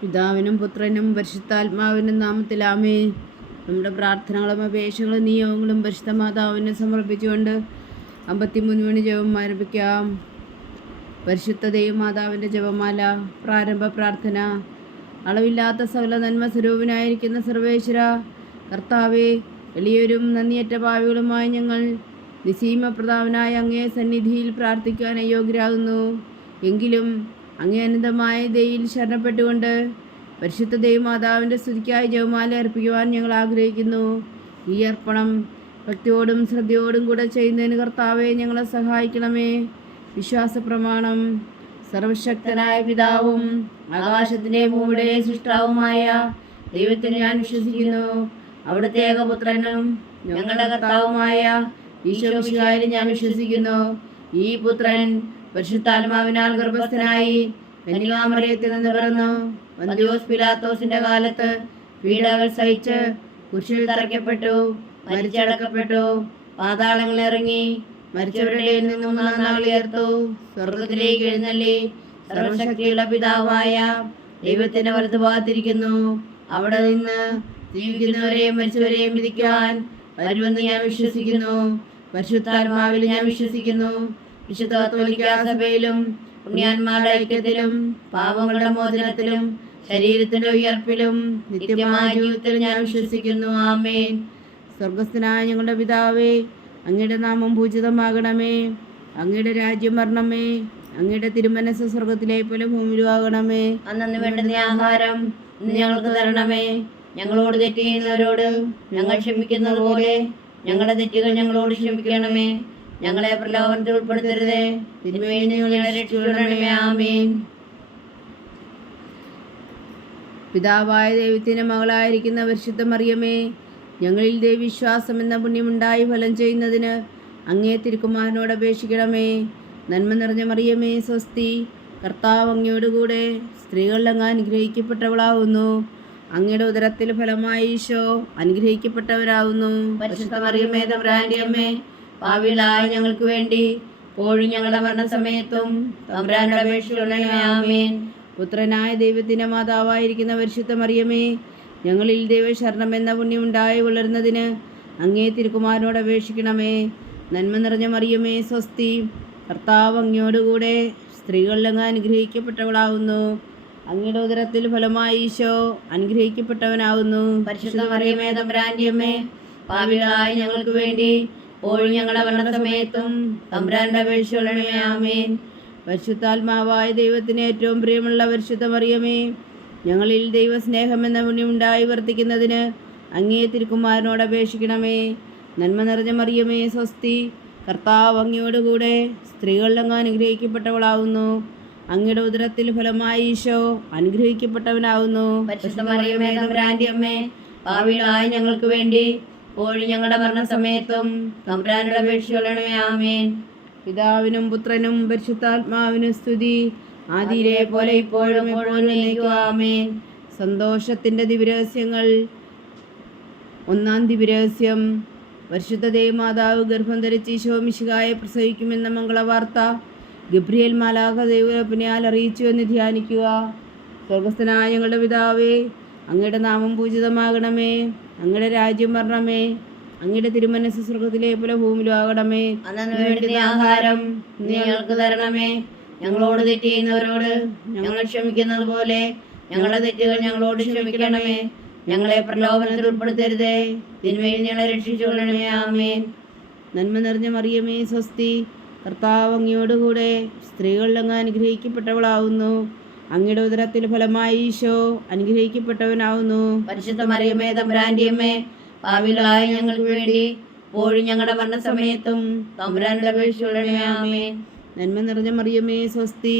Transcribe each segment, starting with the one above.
പിതാവിനും പുത്രനും പരിശുദ്ധാത്മാവിനും നാമത്തിൽ ആമേൻ. നമ്മുടെ പ്രാർത്ഥനകളും അപേക്ഷകളും നിയോഗങ്ങളും പരിശുദ്ധ മാതാവിനെ സമർപ്പിച്ചുകൊണ്ട് 53 മണി ജപം ആരംഭിക്കാം. പരിശുദ്ധ ദൈവമാതാവിൻ്റെ ജപമാല. പ്രാരംഭ പ്രാർത്ഥന. അളവില്ലാത്ത സകല നന്മ സ്വരൂപനായിരിക്കുന്ന സർവേശ്വര കർത്താവെ, എളിയവരും നന്ദിയറ്റ പാവികളുമായ ഞങ്ങൾ നിസീമപ്രതാപനായ അങ്ങേ സന്നിധിയിൽ പ്രാർത്ഥിക്കാൻ അയോഗ്യരാകുന്നു. എങ്കിലും അങ്ങേ അനന്തമായ ദയയിൽ ശരണപ്പെട്ടുകൊണ്ട് പരിശുദ്ധ ദൈവമാതാവിൻ്റെ സ്തുതിക്കായി ജപമാല അർപ്പിക്കുവാൻ ഞങ്ങൾ ആഗ്രഹിക്കുന്നു. ഈ അർപ്പണം ഭക്തിയോടും ശ്രദ്ധയോടും കൂടെ ചെയ്യുന്നതിന് കർത്താവെ ഞങ്ങളെ സഹായിക്കണമേ. വിശ്വാസ പ്രമാണം. സർവശക്തനായ പിതാവും ആകാശത്തിൻ്റെ ഭൂമിയുടെ സൃഷ്ടാവുമായ ദൈവത്തിന് ഞാൻ വിശ്വസിക്കുന്നു. അവിടുത്തെ ഏകപുത്രനും ഞങ്ങളുടെ കർത്താവുമായ ഈശോ മിശിഹായിൽ ഞാൻ വിശ്വസിക്കുന്നു. ഈ പുത്രൻ പരിശുദ്ധാത്മാവിനാൽ ഗർഭസ്ഥനായി കന്യകാമറിയത്തിൽ നിന്ന് പിറന്നു. പന്തിയോസ് പിലാത്തോസിന്റെ കാലത്ത് പീഡകൾ സഹിച്ച് കുരിശിൽ തറയ്ക്കപ്പെട്ടു, മരിച്ചടക്കപ്പെട്ടു, പാതാളങ്ങളിൽ ഇറങ്ങി, മരിച്ചവരുടെ നിന്നും 3-ാം നാൾ ഉയർത്തു, സ്വർഗത്തിലേക്ക് എഴുന്നള്ളി, സർവശക്തിയുള്ള പിതാവായ ദൈവത്തിന്റെ വലതുഭാഗത്തിരിക്കുന്നു. അവിടെ നിന്ന് ജീവിക്കുന്നവരെയും മരിച്ചവരെയും വിധിക്കാൻ വരുമെന്ന് ഞാൻ വിശ്വസിക്കുന്നു. പരിശുദ്ധാത്മാവിൽ ഞാൻ വിശ്വസിക്കുന്നു. വിശുദ്ധ കത്തോലിക്കാ സഭയിലും പുണ്യാന്മാരുടെ ഐക്യത്തിലും പാപങ്ങളുടെ മോചനത്തിലും ശരീരത്തിന്റെ ഉയർപ്പിലും നിത്യമായ ജീവിതത്തിലും ഞാൻ വിശ്വസിക്കുന്നു. ആമേൻ. സ്വർഗസ്ഥനായ ഞങ്ങളുടെ പിതാവേ, അങ്ങയുടെ നാമം പൂജിതമാകണമേ. അങ്ങയുടെ രാജ്യം വരണമേ. അങ്ങയുടെ തിരുമനസ്സ് സ്വർഗത്തിലെ പോലെ ഭൂമിയിലും ആകണമേ. അന്നു വേണ്ടുന്ന ആഹാരം ഇന്ന് ഞങ്ങൾക്ക് തരണമേ. ഞങ്ങളോട് തെറ്റ് ചെയ്യുന്നവരോട് ഞങ്ങൾ ക്ഷമിക്കുന്നത് പോലെ ഞങ്ങളുടെ തെറ്റുകൾ ഞങ്ങളോട് ക്ഷമിക്കണമേ. ഞങ്ങളെ പ്രലോഭനത്തിൽ ഉൾപ്പെടുത്തരുതേ, തിന്മയിൽ ഞങ്ങളെ രക്ഷിക്കണമേ. ആമേൻ. പിതാവായ ദൈവത്തിന്റെ മകളായിരിക്കുന്ന പരിശുദ്ധ മറിയമേ, ഞങ്ങളിൽ ദൈവവിശ്വാസം എന്ന പുണ്യമുണ്ടായി ഫലം ചെയ്യുന്നതിന് അങ്ങേ തിരുക്കുമാരനോട് അപേക്ഷിക്കണമേ. നന്മ നിറഞ്ഞ മറിയമേ, സ്വസ്തി. കർത്താവ് അങ്ങയോടുകൂടെ സ്ത്രീകളിൽ അങ്ങ് അനുഗ്രഹിക്കപ്പെട്ടവളാവുന്നു. അങ്ങയുടെ ഉദരത്തിൽ ഫലമായി ഈശോ അനുഗ്രഹിക്കപ്പെട്ടവരാകുന്നു. പരിശുദ്ധ മറിയമേ, തമ്പുരാന്റെ അമ്മേ, പാപികളായ ഞങ്ങൾക്ക് വേണ്ടി ഇപ്പോഴും ഞങ്ങളുടെ മരണസമയത്തും തമ്പുരാന്റെ അപേക്ഷയുള്ളണമേ. ആമേൻ. പുത്രനായ ദൈവത്തിന്റെ മാതാവായിരിക്കുന്ന പരിശുദ്ധ മറിയമേ, ഞങ്ങളിൽ ദൈവശരണം എന്ന പുണ്യമുണ്ടായി വളരുന്നതിന് അങ്ങേ തിരുക്കുമാരനോട് അപേക്ഷിക്കണമേ. നന്മ നിറഞ്ഞ മറിയമേ, സ്വസ്തി. കർത്താവ് അങ്ങയോടുകൂടെ സ്ത്രീകളിൽ അങ്ങ് അനുഗ്രഹിക്കപ്പെട്ടവളാവുന്നു. അങ്ങയുടെ ഉദരത്തിൽ ഫലമായി ഈശോ അനുഗ്രഹിക്കപ്പെട്ടവനാവുന്നു. പരിശുദ്ധ മറിയമേ, തമ്പുരാന്റെ അമ്മേ, പാപികളായ ഞങ്ങൾക്ക് വേണ്ടി ഇപ്പോഴും ഞങ്ങളുടെ മരണസമയത്തും തമ്പുരാന്റെ അപേക്ഷയുള്ളണമേ. ആമേൻ. പരിശുദ്ധാത്മാവായ ദൈവത്തിന് ഏറ്റവും പ്രിയമുള്ള പരിശുദ്ധ മറിയമേ, ഞങ്ങളിൽ ദൈവസ്നേഹം എന്ന പുണ്യമുണ്ടായി വർദ്ധിക്കുന്നതിന് അങ്ങേ തിരുക്കുമാരനോട് അപേക്ഷിക്കണമേ. നന്മ നിറഞ്ഞ മറിയമേ, സ്വസ്തി. കർത്താവ് അങ്ങയോടുകൂടെ സ്ത്രീകളിൽ അങ്ങ് അനുഗ്രഹിക്കപ്പെട്ടവളാവുന്നു. അങ്ങയുടെ ഉദരത്തിൽ ഫലമായി ഈശോ അനുഗ്രഹിക്കപ്പെട്ടവനാവുന്നു. പരിശുദ്ധ മറിയമേ, തമ്പുരാന്റെ അമ്മേ, പാപികളായ ഞങ്ങൾക്ക് വേണ്ടി ഇപ്പോഴും ഞങ്ങളുടെ മരണസമയത്തും തമ്പുരാന്റെ അപേക്ഷയുള്ളണമേ. ആമേൻ. പിതാവിനും പുത്രനും പരിശുദ്ധാത്മാവിനും സ്തുതി, ആദിയിലെ പോലെ ഇപ്പോഴും എപ്പോഴും എന്നേക്കും. ആമേൻ. സന്തോഷത്തിന്റെ ദിവ്യരഹസ്യങ്ങൾ. 1-ാം ദിവ്യരഹസ്യം. പരിശുദ്ധ ദൈവമാതാവ് ഗർഭം ധരിച്ച് ഈശോ മിശിഹായെ പ്രസവിക്കുമെന്ന മംഗളവാർത്ത ഗബ്രിയേൽ മാലാഖ ദൈവകൽപ്പനയാൽ അറിയിച്ചു എന്ന് ധ്യാനിക്കുക. സ്വർഗസ്ഥനായ ഞങ്ങളുടെ പിതാവേ, അങ്ങയുടെ നാമം പൂജിതമാകണമേ. അങ്ങയുടെ രാജ്യം വരണമേ. അങ്ങയുടെ തിരുമനസ്സ് സ്വർഗത്തിലെ പോലെ ഭൂമിയിലും ആകണമേ. അന്നു വേണ്ടുന്ന ആഹാരം ഞങ്ങൾക്ക് തരണമേ. ഞങ്ങളോട് തെറ്റ് ചെയ്യുന്നവരോട് ഞങ്ങൾ ക്ഷമിക്കുന്നത് പോലെ ഞങ്ങളുടെ തെറ്റുകൾ ഞങ്ങളോട് ക്ഷമിക്കണമേ. ഞങ്ങളെ പ്രലോഭനത്തിൽ ഉൾപ്പെടുത്തരുതേ, തിന്മയിൽ ഞങ്ങളെ രക്ഷിച്ചുകൊള്ളണമേ. ആമേൻ. നന്മ നിറഞ്ഞ മറിയമേ, സ്വസ്തി. കർത്താവ് അങ്ങയോടുകൂടെ സ്ത്രീകളിൽ അങ്ങ് അനുഗ്രഹിക്കപ്പെട്ടവളാവുന്നു. അങ്ങയുടെ ഉദരത്തിൽ ഫലമായി ഈശോ അനുഗ്രഹിക്കപ്പെട്ടവനാവുന്നു. പരിശുദ്ധ മറിയമേ, തമ്പുരാന്റെ അമ്മേ, പാപികളായ ഞങ്ങൾക്ക് വേണ്ടി ഇപ്പോഴും ഞങ്ങളുടെ മരണസമയത്തും തമ്പുരാന്റെ അപേക്ഷയുള്ളണമേ. ആമേൻ. നന്മ നിറഞ്ഞ മറിയമേ, സ്വസ്തി.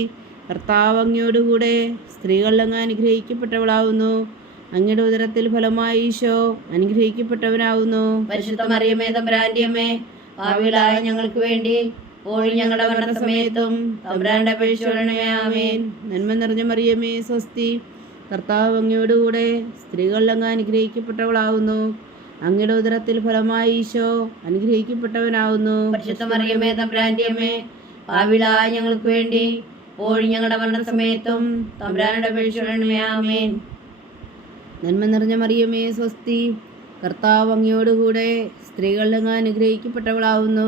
കർത്താവ് അങ്ങയോടുകൂടെ സ്ത്രീകളിൽ അങ്ങ് അനുഗ്രഹിക്കപ്പെട്ടവളാവുന്നു. അങ്ങയുടെ ഉദരത്തിൽ ഫലമായി ഈശോ അനുഗ്രഹിക്കപ്പെട്ടവനാവുന്നു. പരിശുദ്ധ മറിയമേ, തമ്പുരാന്റെ അമ്മേ, പാപികളായ ഞങ്ങൾക്ക് വേണ്ടി ഇപ്പോഴും ഞങ്ങളുടെ മരണസമയത്തും തമ്പുരാന്റെ അപേക്ഷയുള്ളണമേ. ആമേൻ. നന്മ നിറഞ്ഞ മറിയമേ, സ്വസ്തി. കർത്താവ് അങ്ങയോടുകൂടെ സ്ത്രീകളിൽ അങ്ങ് അനുഗ്രഹിക്കപ്പെട്ടവളാവുന്നു. അങ്ങയുടെ ഉദരത്തിൽ ഫലമായി ഈശോ അനുഗ്രഹിക്കപ്പെട്ടവനാവുന്നു. പരിശുദ്ധ മറിയമേ, തമ്പുരാന്റെ അമ്മേ, പാപികളായ ഞങ്ങൾക്ക് വേണ്ടി ഇപ്പോഴും ഞങ്ങളുടെ മരണസമയത്തും തമ്പുരാനോട് അപേക്ഷിക്കണമേ. ആമേൻ. നന്മ നിറഞ്ഞ മറിയമേ സ്വസ്തി, കർത്താവ് അങ്ങയോടുകൂടെ സ്ത്രീകളിൽ അങ്ങ് അനുഗ്രഹിക്കപ്പെട്ടവളാവുന്നു.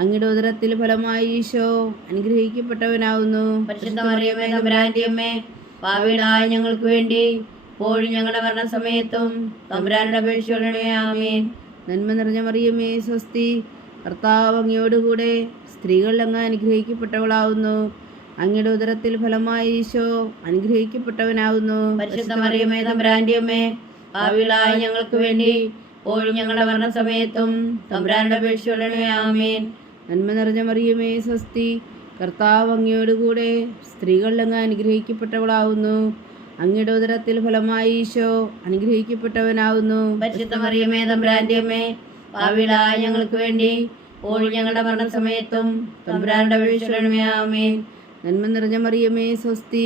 അങ്ങയുടെ ഉദരത്തിൽ ഫലമായി ഈശോ അനുഗ്രഹിക്കപ്പെട്ടവനാവുന്നു. പരിശുദ്ധ മറിയമേ തമ്പുരാന്റെ അമ്മേ, പാപികളായ ഞങ്ങൾക്ക് വേണ്ടി ഇപ്പോഴും ഞങ്ങളുടെ മരണസമയത്തും തമ്പുരാനോട് അപേക്ഷിക്കണമേ. ആമേൻ. നന്മ നിറഞ്ഞ മറിയമേ സ്വസ്തി, കർത്താവ് അങ്ങയോടുകൂടെ സ്ത്രീകളിൽ അങ്ങ് അനുഗ്രഹിക്കപ്പെട്ടവളാവുന്നു. അങ്ങയുടെ ഉദരത്തിൽ ഫലമായി ഈശോ അനുഗ്രഹിക്കപ്പെട്ടവനാവുന്നു. പരിശുദ്ധ മറിയമേ തമ്പുരാന്റെ അമ്മേ, പാപികളായ ഞങ്ങൾക്ക് വേണ്ടി ഇപ്പോഴും ഞങ്ങളുടെ മരണസമയത്തും തമ്പുരാനോട് അപേക്ഷിക്കണമേ. ആമേൻ. നന്മ നിറഞ്ഞ മറിയമേ സ്വസ്തി, കർത്താവ് അങ്ങയോടുകൂടെ സ്ത്രീകളിൽ അങ്ങ് അനുഗ്രഹിക്കപ്പെട്ടവളാവുന്നു. അങ്ങയുടെ ഉദരത്തിൽ ഫലമായി ഈശോ അനുഗ്രഹിക്കപ്പെട്ടവനാവുന്നു. പരിശുദ്ധ മറിയമേ തമ്പുരാന്റെ അമ്മേ, പാപികളായ ഞങ്ങൾക്ക് വേണ്ടി ഇപ്പോഴും ഞങ്ങളുടെ മരണസമയത്തും തമ്പുരാനോട് അപേക്ഷിക്കണമേ. ആമേൻ. നന്മ നിറഞ്ഞ മറിയമേ സ്വസ്തി,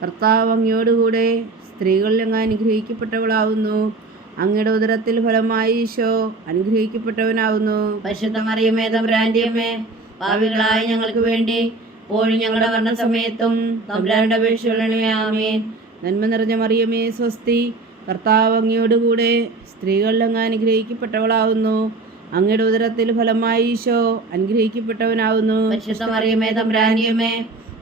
കർത്താവ് അങ്ങയോടുകൂടെ സ്ത്രീകളിൽ അങ്ങ് അനുഗ്രഹിക്കപ്പെട്ടവളാവുന്നു. അങ്ങയുടെ ഉദരത്തിൽ ഫലമായി ഈശോ അനുഗ്രഹിക്കപ്പെട്ടവനാവുന്നു. പരിശുദ്ധ മറിയമേ തമ്പുരാന്റെ അമ്മേ, പാപികളായ ഞങ്ങൾക്ക് വേണ്ടി ഇപ്പോഴും ഞങ്ങളുടെ മരണസമയത്തും തമ്പുരാനോട് അപേക്ഷിക്കണമേ. ആമേൻ. നന്മ നിറഞ്ഞ മറിയമേ സ്വസ്തി, കർത്താവ് അങ്ങയോടുകൂടെ സ്ത്രീകളിൽ അങ്ങ് അനുഗ്രഹിക്കപ്പെട്ടവളാവുന്നു. അങ്ങയുടെ ഉദരത്തിൽ ഫലമായി ഈശോ അനുഗ്രഹിക്കപ്പെട്ടവനാവുന്നു. പരിശുദ്ധ മറിയമേ തമ്പുരാന്റെ അമ്മേ,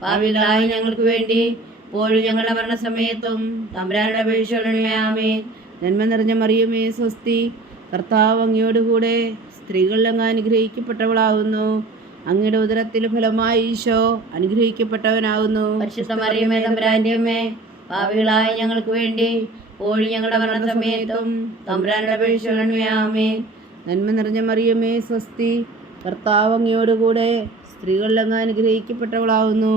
പാപികളായ ഞങ്ങൾക്ക് വേണ്ടി ഇപ്പോഴും ഞങ്ങളുടെ മരണസമയത്തും തമ്പുരാനോട് അപേക്ഷിക്കണമേ. ആമേൻ. നന്മ നിറഞ്ഞ മറിയമേ സ്വസ്തി, കർത്താവ് അങ്ങയോടുകൂടെ സ്ത്രീകളിൽ അങ്ങ് അനുഗ്രഹിക്കപ്പെട്ടവളാവുന്നു. അങ്ങയുടെ ഉദരത്തിൽ ഫലമായി ഈശോ അനുഗ്രഹിക്കപ്പെട്ടവനാവുന്നു. പരിശുദ്ധ മറിയമേ തമ്പുരാന്റെ അമ്മേ, പാപികളായ ഞങ്ങൾക്ക് വേണ്ടി ഇപ്പോഴും ഞങ്ങളുടെ മരണസമയത്തും തമ്പുരാനോട് അപേക്ഷിക്കണമേ. ആമേൻ. നന്മ നിറഞ്ഞ മറിയമേ സ്വസ്തി, കർത്താവ് അങ്ങയോടുകൂടെ സ്ത്രീകളിൽ അങ്ങ് അനുഗ്രഹിക്കപ്പെട്ടവളാവുന്നു.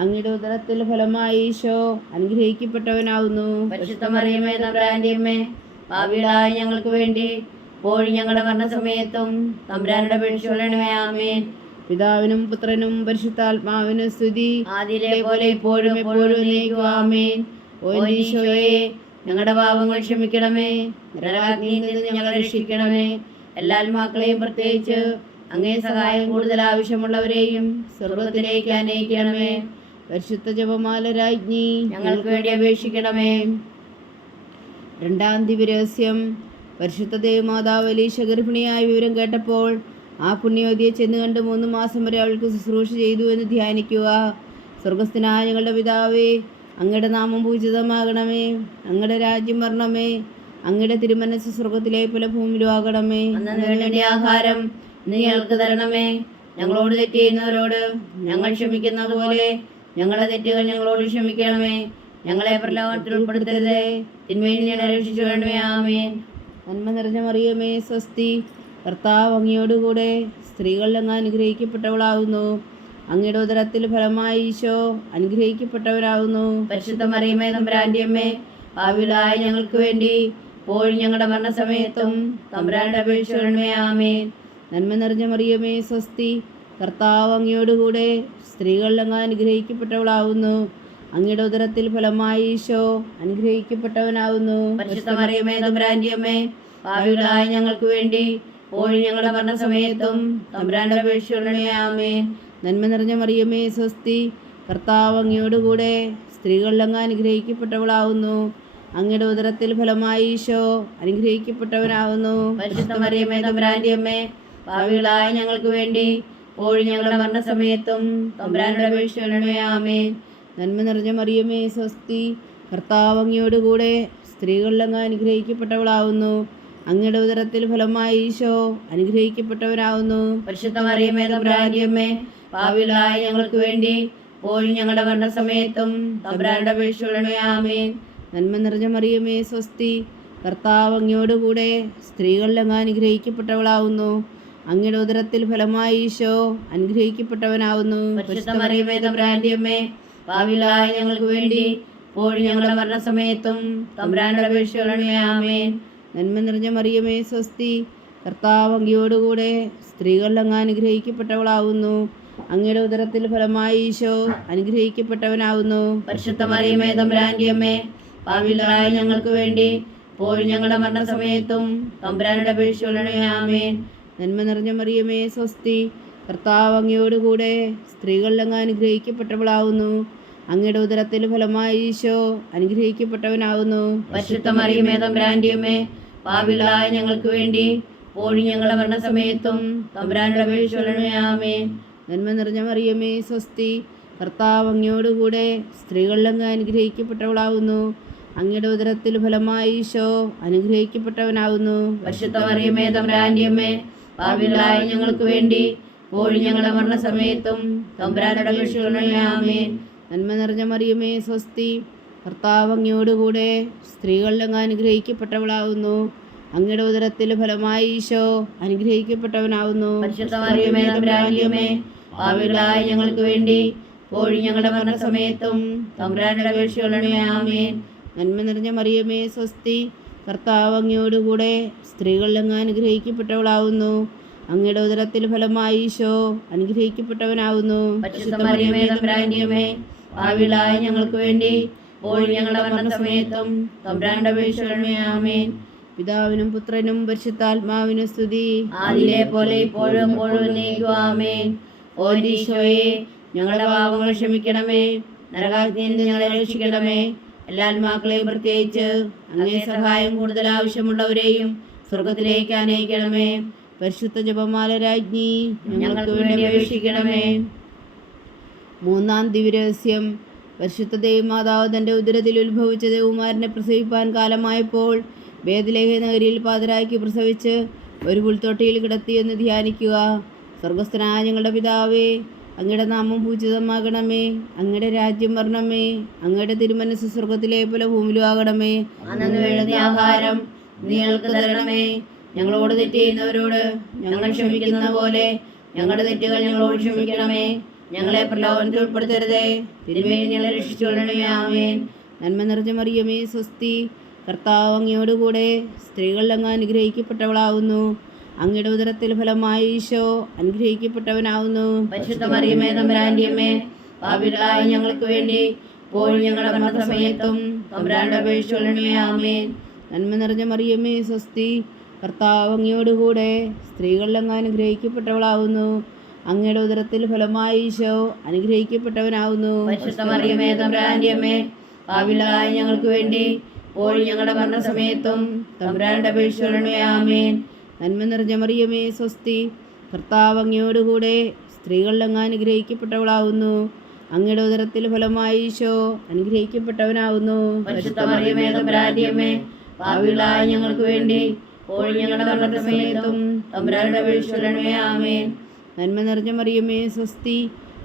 അങ്ങയുടെ ഉദരത്തിൽ ഫലമായി ഈശോ അനുഗ്രഹിക്കപ്പെട്ടവനാവുന്നു. പരിശുദ്ധ മറിയമേ തമ്പുരാന്റെ അമ്മേ, പാപികളായ ഞങ്ങൾക്ക് വേണ്ടി ഇപ്പോഴും ഞങ്ങളുടെ മരണസമയത്തും തമ്പുരാനോട് അപേക്ഷിക്കണമേ. ആമേൻ. പിതാവിനും പുത്രനും പരിശുദ്ധാത്മാവിനും സ്തുതി, ആദിയിലെ പോലെ ഇപ്പോഴും എപ്പോഴും എന്നേക്കും. ആമേൻ. ഓ ഈശോയെ, ഞങ്ങളുടെ പാപങ്ങൾ ക്ഷമിക്കണമേ, നരകാഗ്നിയിൽ നിന്ന് ഞങ്ങളെ രക്ഷിക്കണമേ. എല്ലാ ആത്മാക്കളെയും പ്രത്യേകിച്ച് അങ്ങേ സഹായം കൂടുതൽ ആവശ്യമുള്ളവരെയും സ്വർഗത്തിലേക്ക് അനയിക്കണമേ. പരിശുദ്ധ ജപമാല രാജ്ഞി ഞങ്ങൾക്ക് വേണ്ടി അപേക്ഷിക്കണമേ. രണ്ടാം ദിവ്യരഹസ്യം. പരിശുദ്ധ ദേവമാതാവ് എലീശ ഗർഭിണിയായ വിവരം കേട്ടപ്പോൾ ആ പുണ്യവതിയെ ചെന്ന് കണ്ട് 3 മാസം വരെ അവൾക്ക് ശുശ്രൂഷ ചെയ്തു എന്ന് ധ്യാനിക്കുക. സ്വർഗസ്ഥനായ ഞങ്ങളുടെ പിതാവേ, അങ്ങയുടെ നാമം പൂജിതമാകണമേ. അങ്ങയുടെ രാജ്യം വരണമേ. അങ്ങയുടെ തിരുമനസ് സ്വർഗത്തിലെ പോലെ ഭൂമിയിലും ആകണമേ. അന്നു വേണ്ട ആഹാരം നീ ഞങ്ങൾക്ക് തരണമേ. ഞങ്ങളോട് തെറ്റ് ചെയ്യുന്നവരോട് ഞങ്ങൾ ക്ഷമിക്കുന്നത് പോലെ ഞങ്ങളുടെ തെറ്റുകൾ ഞങ്ങളോട് ക്ഷമിക്കണമേ. ഞങ്ങളെ പ്രലോഭനത്തിൽ ഉൾപ്പെടുത്തരുതേ, തിന്മയിൽ ഞങ്ങളെ രക്ഷിച്ചു വേണമേ. ആമേൻ. നന്മ നിറഞ്ഞ മറിയമേ സ്വസ്തി, കർത്താവ് അങ്ങയോടുകൂടെ സ്ത്രീകളിൽ അങ്ങ് അനുഗ്രഹിക്കപ്പെട്ടവളാവുന്നു. അങ്ങയുടെ ഉദരത്തിൽ ഫലമായി ഈശോ അനുഗ്രഹിക്കപ്പെട്ടവനാവുന്നു. പരിശുദ്ധ മറിയമേ തമ്പുരാന്റെ അമ്മേ, പാപികളായ ഞങ്ങൾക്ക് വേണ്ടി ഇപ്പോഴും ഞങ്ങളുടെ മരണസമയത്തും തമ്പുരാനോട് അപേക്ഷിക്കണമേ. ആമേൻ. നന്മ നിറഞ്ഞ മറിയമേ സ്വസ്തി, കർത്താവ് അങ്ങയോടുകൂടെ സ്ത്രീകളിൽ അങ്ങ് അനുഗ്രഹിക്കപ്പെട്ടവളാവുന്നു. അങ്ങയുടെ ഉദരത്തിൽ ഫലമായി ഈശോ അനുഗ്രഹിക്കപ്പെട്ടവനാവുന്നു. പരിശുദ്ധ മറിയമേ തമ്പുരാന്റെ അമ്മേ, പാപികളായ ഞങ്ങൾക്ക് വേണ്ടി ഇപ്പോഴും ഞങ്ങളുടെ മരണസമയത്തും തമ്പുരാനോട് അപേക്ഷിക്കണമേ. ആമേൻ. നന്മ നിറഞ്ഞ മറിയമേ സ്വസ്തി, കർത്താവ് അങ്ങയോടുകൂടെ സ്ത്രീകളിൽ അങ്ങ് അനുഗ്രഹിക്കപ്പെട്ടവളാവുന്നു. അങ്ങയുടെ ഉദരത്തിൽ ഫലമായി ഈശോ അനുഗ്രഹിക്കപ്പെട്ടവനാവുന്നു. പരിശുദ്ധ മറിയമേ തമ്പുരാന്റെ അമ്മേ, പാപികളായ ഞങ്ങൾക്ക് വേണ്ടി ഇപ്പോഴും ഞങ്ങളുടെ മരണസമയത്തും തമ്പുരാനോട് അപേക്ഷിക്കണമേ. ആമേൻ. നന്മ നിറഞ്ഞ മറിയമേ സ്വസ്തി, കർത്താവ് അങ്ങയോടുകൂടെ സ്ത്രീകളിൽ അങ്ങ് അനുഗ്രഹിക്കപ്പെട്ടവളാവുന്നു. അങ്ങയുടെ ഉദരത്തിൽ ഫലമായി ഈശോ അനുഗ്രഹിക്കപ്പെട്ടവനാവുന്നു. പരിശുദ്ധ മറിയമേ തമ്പുരാന്റെ അമ്മേ, പാപികളായ ഞങ്ങൾക്ക് വേണ്ടി ഇപ്പോഴും ഞങ്ങളുടെ മരണസമയത്തും തമ്പുരാനോട് അപേക്ഷിക്കണമേ. ആമേൻ. നന്മ നിറഞ്ഞ മറിയമേ സ്വസ്തി, കർത്താവ് അങ്ങയോടുകൂടെ സ്ത്രീകളിൽ അങ്ങ് അനുഗ്രഹിക്കപ്പെട്ടവളാവുന്നു. അങ്ങയുടെ ഉദരത്തിൽ ഫലമായി ഈശോ അനുഗ്രഹിക്കപ്പെട്ടവനാവുന്നു. പരിശുദ്ധ മറിയമേ തമ്പുരാന്റെ അമ്മേ, പാപികളായ ഞങ്ങൾക്ക് വേണ്ടി ഇപ്പോഴും ഞങ്ങളുടെ മരണസമയത്തും തമ്പുരാനോട് അപേക്ഷിക്കണമേ. ആമേൻ. നന്മ നിറഞ്ഞ മറിയമേ സ്വസ്തി, കർത്താവ് അങ്ങയോടുകൂടെ സ്ത്രീകളിൽ അങ്ങ് അനുഗ്രഹിക്കപ്പെട്ടവളാവുന്നു. അങ്ങയുടെ ഉദരത്തിൽ ഫലമായി ഈശോ അനുഗ്രഹിക്കപ്പെട്ടവനാവുന്നു. പരിശുദ്ധ മറിയമേ തമ്പുരാന്റെ അമ്മേ, പാപികളായ ഞങ്ങൾക്ക് വേണ്ടി ഇപ്പോഴും ഞങ്ങളുടെ മരണസമയത്തും തമ്പുരാനോട് അപേക്ഷിക്കണമേ. ആമേൻ. നന്മ നിറഞ്ഞ മറിയമേ സ്വസ്തി, കർത്താവ് അങ്ങയോടുകൂടെ സ്ത്രീകളിൽ അങ്ങ് അനുഗ്രഹിക്കപ്പെട്ടവളാവുന്നു. അങ്ങയുടെ ഉദരത്തിൽ ഫലമായി ഈശോ അനുഗ്രഹിക്കപ്പെട്ടവനാവുന്നു. പരിശുദ്ധ മറിയമേ തമ്പുരാന്റെ അമ്മേ, പാപികളായ ഞങ്ങൾക്ക് വേണ്ടി ഇപ്പോഴും ഞങ്ങളുടെ മരണസമയത്തും തമ്പുരാനോട് അപേക്ഷിച്ചുകൊള്ളണമേ. ആമേൻ. നന്മ നിറഞ്ഞ മറിയമേ സ്വസ്തി, കർത്താവ് അങ്ങയോടുകൂടെ സ്ത്രീകളിൽ അങ്ങ് അനുഗ്രഹിക്കപ്പെട്ടവളാവുന്നു. അങ്ങയുടെ ഉദരത്തിൽ ഫലമായി ഈശോ അനുഗ്രഹിക്കപ്പെട്ടവനാവുന്നു. പരിശുദ്ധ മറിയമേ തമ്പുരാന്റെ അമ്മേ, പാപികളായ ഞങ്ങൾക്ക് വേണ്ടി ഇപ്പോഴും ഞങ്ങളുടെ മരണസമയത്തും തമ്പുരാനോട് അപേക്ഷിച്ചുകൊള്ളണമേ. ആമേൻ. നന്മ നിറഞ്ഞ മറിയമേ സ്വസ്തി, കർത്താവ് അങ്ങയോടുകൂടെ സ്ത്രീകളിൽ അങ്ങ് അനുഗ്രഹിക്കപ്പെട്ടവളാവുന്നു. അങ്ങയുടെ ഉദരത്തിൽ ഫലമായി ഈശോ അനുഗ്രഹിക്കപ്പെട്ടവനാവുന്നു. പരിശുദ്ധ മറിയമേ തമ്പുരാന്റെ അമ്മേ, പാപികളായ ഞങ്ങൾക്ക് വേണ്ടി ഇപ്പോഴും ഞങ്ങളുടെ മരണസമയത്തും തമ്പുരാനോട് അപേക്ഷിച്ചുകൊള്ളണമേ. ആമേൻ. നന്മ നിറഞ്ഞ മറിയമേ സ്വസ്തി, കർത്താവ് അങ്ങയോടുകൂടെ സ്ത്രീകളിൽ അങ്ങ് അനുഗ്രഹിക്കപ്പെട്ടവളാവുന്നു. അങ്ങയുടെ ഉദരത്തിൽ ഫലമായി ഈശോ അനുഗ്രഹിക്കപ്പെട്ടവനാവുന്നു. പരിശുദ്ധ മറിയമേ തമ്പുരാന്റെ അമ്മേ, പാപികളായ ഞങ്ങൾക്ക് വേണ്ടി ഇപ്പോഴും ഞങ്ങളുടെ മരണസമയത്തും തമ്പുരാനോട് അപേക്ഷിച്ചുകൊള്ളണമേ. ആമേൻ. പിതാവിനും പുത്രനും പരിശുദ്ധാത്മാവിനും സ്തുതി, ആദിയിലെ പോലെ ഇപ്പോഴും എപ്പോഴും എന്നേക്കും. ആമേൻ. ഓ ഈശോയെ, ഞങ്ങളുടെ പാപങ്ങൾ ക്ഷമിക്കണമേ, നരകാഗ്നിയിൽ നിന്ന് ഞങ്ങളെ രക്ഷിക്കണമേ. എല്ലാ ആത്മാക്കളെയും പ്രത്യേകിച്ച് അങ്ങേ സഹായം കൂടുതൽ ആവശ്യമുള്ളവരെയും സ്വർഗത്തിലേക്ക് അനയിക്കണമേ. പരിശുദ്ധ ജപമാല രാജ്ഞി ഞങ്ങൾക്ക് വേണ്ടി അപേക്ഷിക്കണമേ. മൂന്നാം ദിവ്യരഹസ്യം. പരിശുദ്ധ ദൈവമാതാവ് തൻ്റെ ഉദരത്തിൽ ഉത്ഭവിച്ച ദേവകുമാരനെ പ്രസവിപ്പാൻ കാലമായപ്പോൾ ബേത്ലഹേം നഗരിയിൽ പാതിരായ്ക്ക് പ്രസവിച്ച് ഒരു പുൽത്തൊട്ടിയിൽ കിടത്തിയെന്ന് ധ്യാനിക്കുക. സ്വർഗസ്ഥനായ ഞങ്ങളുടെ പിതാവേ, അങ്ങയുടെ നാമം പൂജിതമാകണമേ. അങ്ങയുടെ രാജ്യം വരണമേ. അങ്ങയുടെ തിരുമനസ് സ്വർഗത്തിലെ പോലെ ഭൂമിയിലും ആകണമേ. അന്നു വേണ്ടുന്ന ആഹാരം ഞങ്ങൾക്ക് തരണമേ. ഞങ്ങളോട് തെറ്റ് ചെയ്യുന്നവരോട് ഞങ്ങൾ ക്ഷമിക്കുന്ന പോലെ ഞങ്ങളുടെ തെറ്റുകൾ ഞങ്ങളോട് ക്ഷമിക്കണമേ. ഞങ്ങളെ പ്രലോഭനത്തിൽ ഉൾപ്പെടുത്തരുതേ, തിന്മയിൽ ഞങ്ങളെ രക്ഷിച്ചുകൊള്ളണമേ. ആമേൻ. നന്മ നിറഞ്ഞ മറിയമേ സ്വസ്തി, കർത്താവ് അങ്ങയോടുകൂടെ സ്ത്രീകളിൽ അങ്ങ് അനുഗ്രഹിക്കപ്പെട്ടവളാവുന്നു. അങ്ങയുടെ ഉദരത്തിൽ ഫലമായി ഈശോ അനുഗ്രഹിക്കപ്പെട്ടവനാവുന്നു. പരിശുദ്ധ മറിയമേ തമ്പുരാന്റെ അമ്മേ, പാപികളായ ഞങ്ങൾക്ക് വേണ്ടി ഇപ്പോഴും ഞങ്ങളുടെ മരണസമയത്തും തമ്പുരാനോട് അപേക്ഷിച്ചുകൊള്ളണമേ. ആമേൻ. നന്മ നിറഞ്ഞ മറിയമേ സ്വസ്തി, കർത്താവ് അങ്ങയോടുകൂടെ സ്ത്രീകളിൽ അങ്ങ് അനുഗ്രഹിക്കപ്പെട്ടവളാവുന്നു. അങ്ങയുടെ ഉദരത്തിൽ ഫലമായി ഈശോ അനുഗ്രഹിക്കപ്പെട്ടവനാവുന്നു. പരിശുദ്ധ മറിയമേ തമ്പുരാന്റെ അമ്മേ, പാപികളായ ഞങ്ങൾക്ക് വേണ്ടി ഇപ്പോഴും ഞങ്ങളുടെ മരണസമയത്തും തമ്പുരാനോട് അപേക്ഷിച്ചുകൊള്ളണമേ. ആമേൻ. നന്മ നിറഞ്ഞ മറിയമേ സ്വസ്തി, കർത്താവ് അങ്ങയോടുകൂടെ സ്ത്രീകളിൽ അങ്ങ് അനുഗ്രഹിക്കപ്പെട്ടവളാവുന്നു. അങ്ങയുടെ ഉദരത്തിൽ ഫലമായി ഈശോ അനുഗ്രഹിക്കപ്പെട്ടവനാവുന്നു. പരിശുദ്ധ മറിയമേ തമ്പുരാന്റെ അമ്മേ, പാപികളായ ഞങ്ങൾക്ക് വേണ്ടി ഇപ്പോഴും ഞങ്ങളുടെ മരണസമയത്തും തമ്പുരാനോട് അപേക്ഷിച്ചുകൊള്ളണമേ. ആമേൻ. നന്മ നിറഞ്ഞ മറിയമേ സ്വസ്തി,